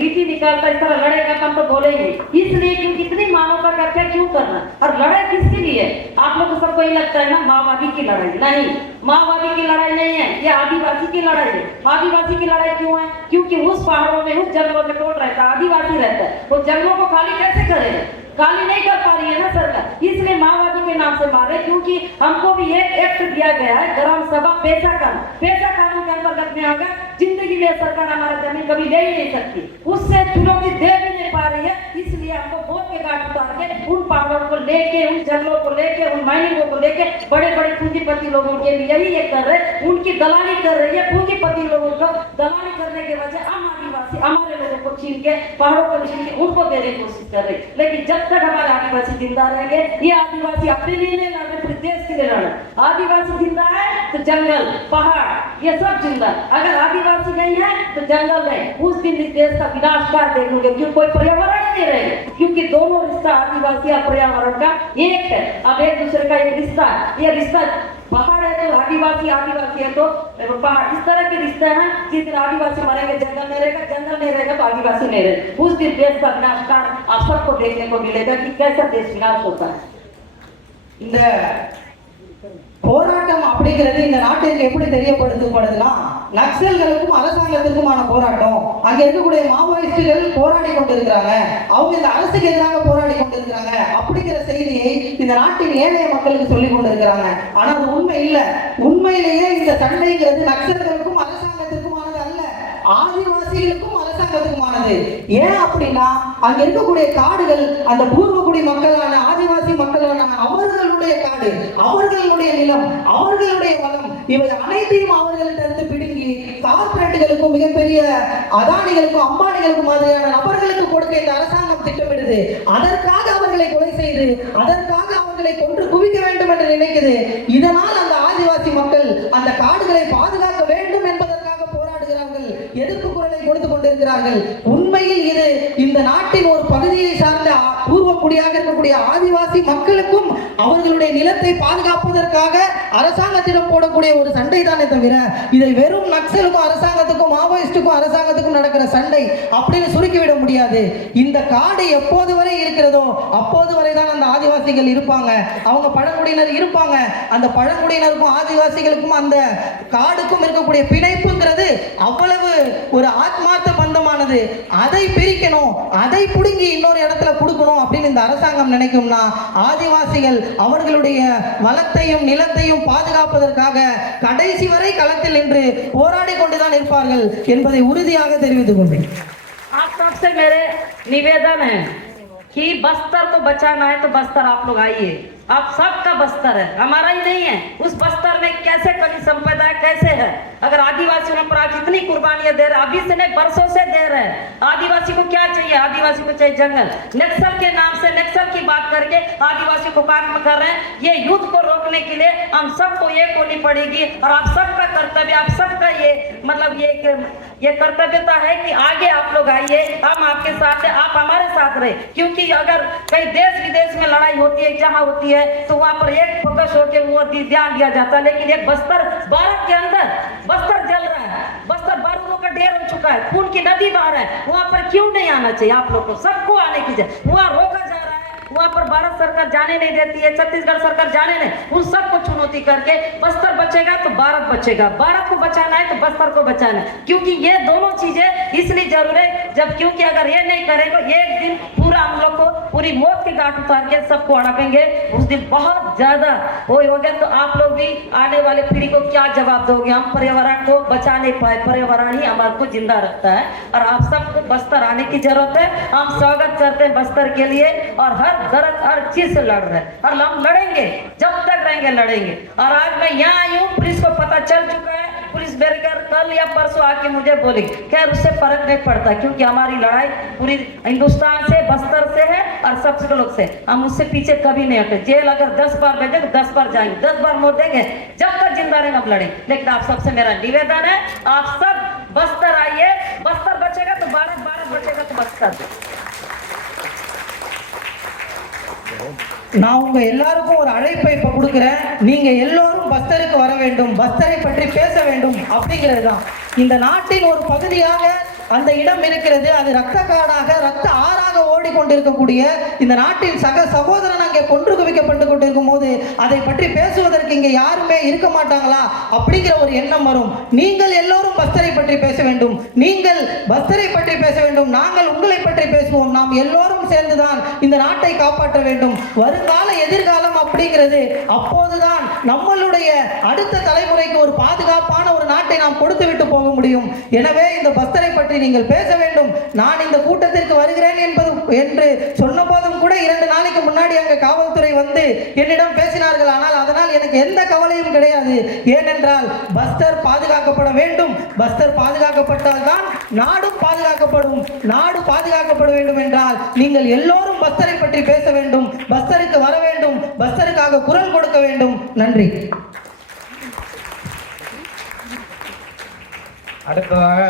रीति निकालता इस तरह लड़ेगा तो हम तो बोलेंगे। इसलिए क्योंकि इतनी मानवता का हत्या क्यों करना, और लड़ाई किसके लिए? आप लोग को सबको ये लगता है ना माओवादी की लड़ाई, नहीं, माओवादी की लड़ाई नहीं है, ये आदिवासी की लड़ाई है। आदिवासी की लड़ाई क्यों है? क्योंकि उस पहाड़ों में, उस जंगलों में कौन रहता है? आदिवासी रहता है। वो जंगलों को खाली कैसे करेगा? खाली नहीं कर पा रही है ना सरकार, इसलिए माओवादी के नाम से मारे। क्योंकि हमको भी एक एक्ट दिया गया है, ग्राम सभा पेशा कानून, पेशा कानून के अंतर्गत में आगा जिंदगी में सरकार हमारा जमीन कभी ले ही नहीं सकती, उससे चुनौती दे भी नहीं पा रही है। इसलिए हमको वोट के घाट उतार के उन पहाड़ों को लेके, उन जंगलों को लेके, उन माइनिंगों को लेके बड़े बड़े पूंजीपति लोगों के लिए यही ये कर रहे, उनकी दलाली कर रही है। पूंजीपति लोगों को दलाली करने के वजह आम आदिवासी हमारे लोगों को छीन के, पहाड़ों को छीन के उनको देने की कोशिश कर रहे। लेकिन जब तक हमारे आदिवासी जिंदा रहेंगे, ये आदिवासी अपने लिए नहीं लड़ रहे, पूरे देश के लिए लड़ रहे। आदिवासी जिंदा है तो जंगल, पहाड़, ये सब जिंदा। अगर आदिवासी नहीं है तो जंगल नहीं, उस दिन इस देश का विनाशकार देखोगे, क्योंकि कोई पर्यावरण नहीं रहेगा। क्योंकि दोनों रिश्ता आदिवासी और पर्यावरण का एक है। अब एक दूसरे का एक रिश्ता है, ये रिश्ता पहाड़ है तो आदिवासी, आदिवासी है तो पहाड़, इस तरह के रिश्ते हैं। जिस दिन आदिवासी मरेंगे जंगल नहीं रहेगा, जंगल नहीं रहेगा तो आदिवासी नहीं रहेगा। उस दिन देश का विनाशकार आप सबको देखने को मिलेगा कि कैसा देश विनाश होता है। இந்த போராட்டம் அப்படிங்கிறது இந்த நாட்டிற்கு எப்படி தெரியப்படுத்தப்படுதுன்னா, நக்சல்களுக்கும் அரசாங்கத்திற்குமான போராட்டம். அங்க இருக்கக்கூடிய மாவோயிஸ்டுகள் போராடி கொண்டிருக்கிறாங்க, அவங்க இந்த அரசுக்கு எதிராக போராடி கொண்டிருக்கிறாங்க அப்படிங்கிற செய்தியை இந்த நாட்டின் ஏழைய மக்களுக்கு சொல்லி கொண்டிருக்கிறாங்க. ஆனா அது உண்மை இல்லை. உண்மையிலேயே இந்த சண்டைங்கிறது நக்சல்களுக்கும் அரசாங்கத்திற்குமானது அல்ல, ஆதிவாசிகளுக்கும் அரசாங்கத்துக்குமானது. ஏன் அப்படின்னா அங்க இருக்கக்கூடிய காடுகள் அந்த பூர்வகுடி மக்களான ஆதிவாசி மக்களான அவர்களுடைய காடு, அவர்களுடைய நிலம், அவர்களுடைய வளம், இவை அனைத்தையும் அவர்களிடமிருந்து பிடுங்கி கார்பரேட்டுகளுக்கும் மிகப்பெரிய அதானிகளுக்கும் அம்பானிகளுக்கும் மாதிரியான நபர்களுக்கு கொடுக்க இந்த அரசாங்கம் திட்டமிடுது. அதற்காக அவர்களை கொலை செய்து அதற்காக அவர்களை கொன்று குவிக்க வேண்டும் என்று நினைக்குது. இதனால் அந்த ஆதிவாசி மக்கள் அந்த காடுகளை பாதுகாக்க வேண்டும் என்பதற்காக போராடுகிறார்கள், எதிர்ப்பு குரலை கொடுத்து கொண்டிருக்கிறார்கள். உண்மையில் இது இந்த நாட்டின் ஒரு பகுதியை சார்ந்த பூர்வக்குடியாக இருக்கக்கூடிய ஆதிவாசி மக்களுக்கும் அவர்களுடைய நிலத்தை பாதுகாப்பதற்காக அரசாங்கத்திடம் போடக்கூடிய ஒரு சண்டை தானே தவிர இதை வெறும் நக்சலுக்கும் அரசாங்கத்துக்கும் மாவோயிஸ்டுக்கும் அரசாங்கத்துக்கும் நடக்கிற சண்டை அப்படின்னு சுருக்கிவிட முடியாது. இந்த காடு எப்போது வரை இருக்கிறதோ அப்போது வரை தான் அந்த ஆதிவாசிகள் இருப்பாங்க, அவங்க பழங்குடியினர் இருப்பாங்க. அந்த பழங்குடியினருக்கும் ஆதிவாசிகளுக்கும் அந்த காடுக்கும் இருக்கக்கூடிய பிணைப்புங்கிறது அவ்வளவு ஒரு ஆத்மார்த்த பந்தமானது. அதை பிரிக்கணும், அதை புடுங்கி இன்னொரு இடத்துல கொடுக்கணும் அப்படின்னு இந்த அரசாங்கம் நினைக்கும்னா ஆதிவாசிகள் அவர்களுடைய வளத்தையும் நிலத்தையும் பாதுகாப்பதற்காக கடைசி வரை களத்தில் நின்று போராடி கொண்டுதான் இருப்பார்கள் என்பதை உறுதியாக தெரிவித்துக் கொண்டேன். आप सबसे मेरे निवेदन है कि बस्तर को बचाना है तो बस्तर आप लोग आइए। आप सबका बस्तर है, हमारा ही नहीं है। उस बस्तर में कैसे कभी संप्रदाय कैसे है, अगर आदिवासियों पर आज इतनी कुर्बानियां दे रहे, अभी से नहीं बरसों से दे रहे हैं। आदिवासी को क्या चाहिए? आदिवासी को चाहिए जंगल। नक्सल के नाम से नक्सल की बात करके आदिवासी को खत्म कर रहे हैं। ये युद्ध को रोकने के लिए हम सबको एक होनी पड़ेगी और आप सबका कर्तव्य, आप सबका ये मतलब ये कर्तव्यता है कि आगे आप लोग आइए, हम आपके साथ हैं, आप हमारे साथ रहे। क्योंकि अगर कई देश विदेश में लड़ाई होती है, जहां होती है तो वहां पर एक फोकस होकर वो ध्यान दिया जाता है, लेकिन एक बस्तर भारत के अंदर बस्तर जल रहा है, बस्तर बारूदों का ढेर हो चुका है, खून की नदी बह रहा है, वहां पर क्यों नहीं आना चाहिए? आप लोग को सबको आने की चाहिए। वहां रोका जा रहा है, वहां पर भारत सरकार जाने नहीं देती है, छत्तीसगढ़ सरकार जाने नहीं, उन सबको चुनौती करके बस्तर बचेगा तो भारत बचेगा, भारत को बचाना है तो बस्तर को बचाना है। क्योंकि ये दोनों चीजें इसलिए जरूरी है, जब क्योंकि अगर ये नहीं करेगा एक दिन पूरा हम लोग को पूरी मौत की घाट उतार के सबको हड़पेंगे, उस दिन बहुत ज्यादा वो हो गया। तो आप लोग भी आने वाले पीढ़ी को क्या जवाब दोगे? हम पर्यावरण को बचा नहीं पाए, पर्यावरण ही हमारे को जिंदा रखता है और आप सबको बस्तर आने की जरूरत है। हम स्वागत करते हैं बस्तर के लिए और हर दर्द हर चीज से लड़ रहे हैं और हम लड़ेंगे, जब तक रहेंगे लड़ेंगे। और आज मैं यहाँ आई हूँ, पुलिस को पता चल चुका है, पुलिस बैरिकेड कल या परसों आके मुझे बोली, खैर उससे फर्क नहीं पड़ता क्योंकि हमारी लड़ाई पूरी हिंदुस्तान से बस्तर से है और सबसे लोग से, हम उससे पीछे कभी नहीं हटे। जेल अगर 10 बार भेजे तो 10 बार जाएंगे, 10 बार मोड़ देंगे, जब तक जिंदा रहेंगे हम लड़ेंगे। लेकिन आप सबसे मेरा निवेदन है, आप सब बस्तर आइए, बस्तर बचेगा तो भारत, भारत बचेगा तो बस्तर। நான் உங்க எல்லாருக்கும் ஒரு அழைப்பை இப்ப கொடுக்கிறேன். நீங்க எல்லோரும் பஸ்தருக்கு வர வேண்டும், பஸ்தரை பற்றி பேச வேண்டும் அப்படிங்கிறது தான். இந்த நாட்டின் ஒரு பகுதியாக அந்த இடம் இருக்கிறது, அது ரத்த காடாக ரத்த ஆறாக ஓடிக்கொண்டிருக்கக்கூடிய இந்த நாட்டின் சக சகோதரன் அங்கே கொன்று குவிக்கப்பட்டு கொண்டிருக்கும் போது அதை பற்றி பேசுவதற்கு இங்கே யாருமே இருக்க மாட்டாங்களா அப்படிங்கிற ஒரு எண்ணம் வரும். நீங்கள் எல்லோரும் பஸ்தரை பற்றி பேச வேண்டும், நீங்கள் பஸ்தரை பற்றி பேச வேண்டும், நாங்கள் உங்களை பற்றி பேசுவோம். நாம் எல்லோரும் சேர்ந்துதான் இந்த நாட்டை காப்பாற்ற வேண்டும். வருங்கால எதிர்காலம் அப்படிங்கிறது அப்போதுதான் நம்மளுடைய அடுத்த தலைமுறைக்கு ஒரு பாதுகாப்பான ஒரு நாட்டை நாம் கொடுத்து விட்டு போக முடியும். எனவே இந்த பஸ்தரை பற்றி நீங்கள் பேச வேண்டும். நான் இந்த கூட்டத்திற்கு வருகிறேன் என்று சொன்ன போதும் கூட 2 நாளைக்கு முன்னாடி அங்க காவல்துறை வந்து என்னிடம் பேசினார்கள். ஆனால் அதனால் எனக்கு எந்த கவலையும் கிடையாது. ஏனென்றால் பஸ்தர் பாதுகாக்கப்பட வேண்டும். பஸ்தர் பாதுகாக்கப்பட்டால் தான் நாடும் பாதுகாக்கப்படும். நாடு பாதுகாக்கப்பட வேண்டும் என்றால் நீங்கள் எல்லோரும் பஸ்தரை பற்றி பேச வேண்டும், பஸ்தருக்கு வர வேண்டும், பஸ்தருக்காக குரல் கொடுக்க வேண்டும். நன்றி. அடுத்ததாக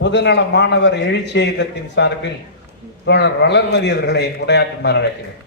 பொதுநல மாணவர் எழுச்சி இயக்கத்தின் சார்பில் தோழர் வளர்மதி அவர்களை உரையாற்றுமாறு அழைக்கிறேன்.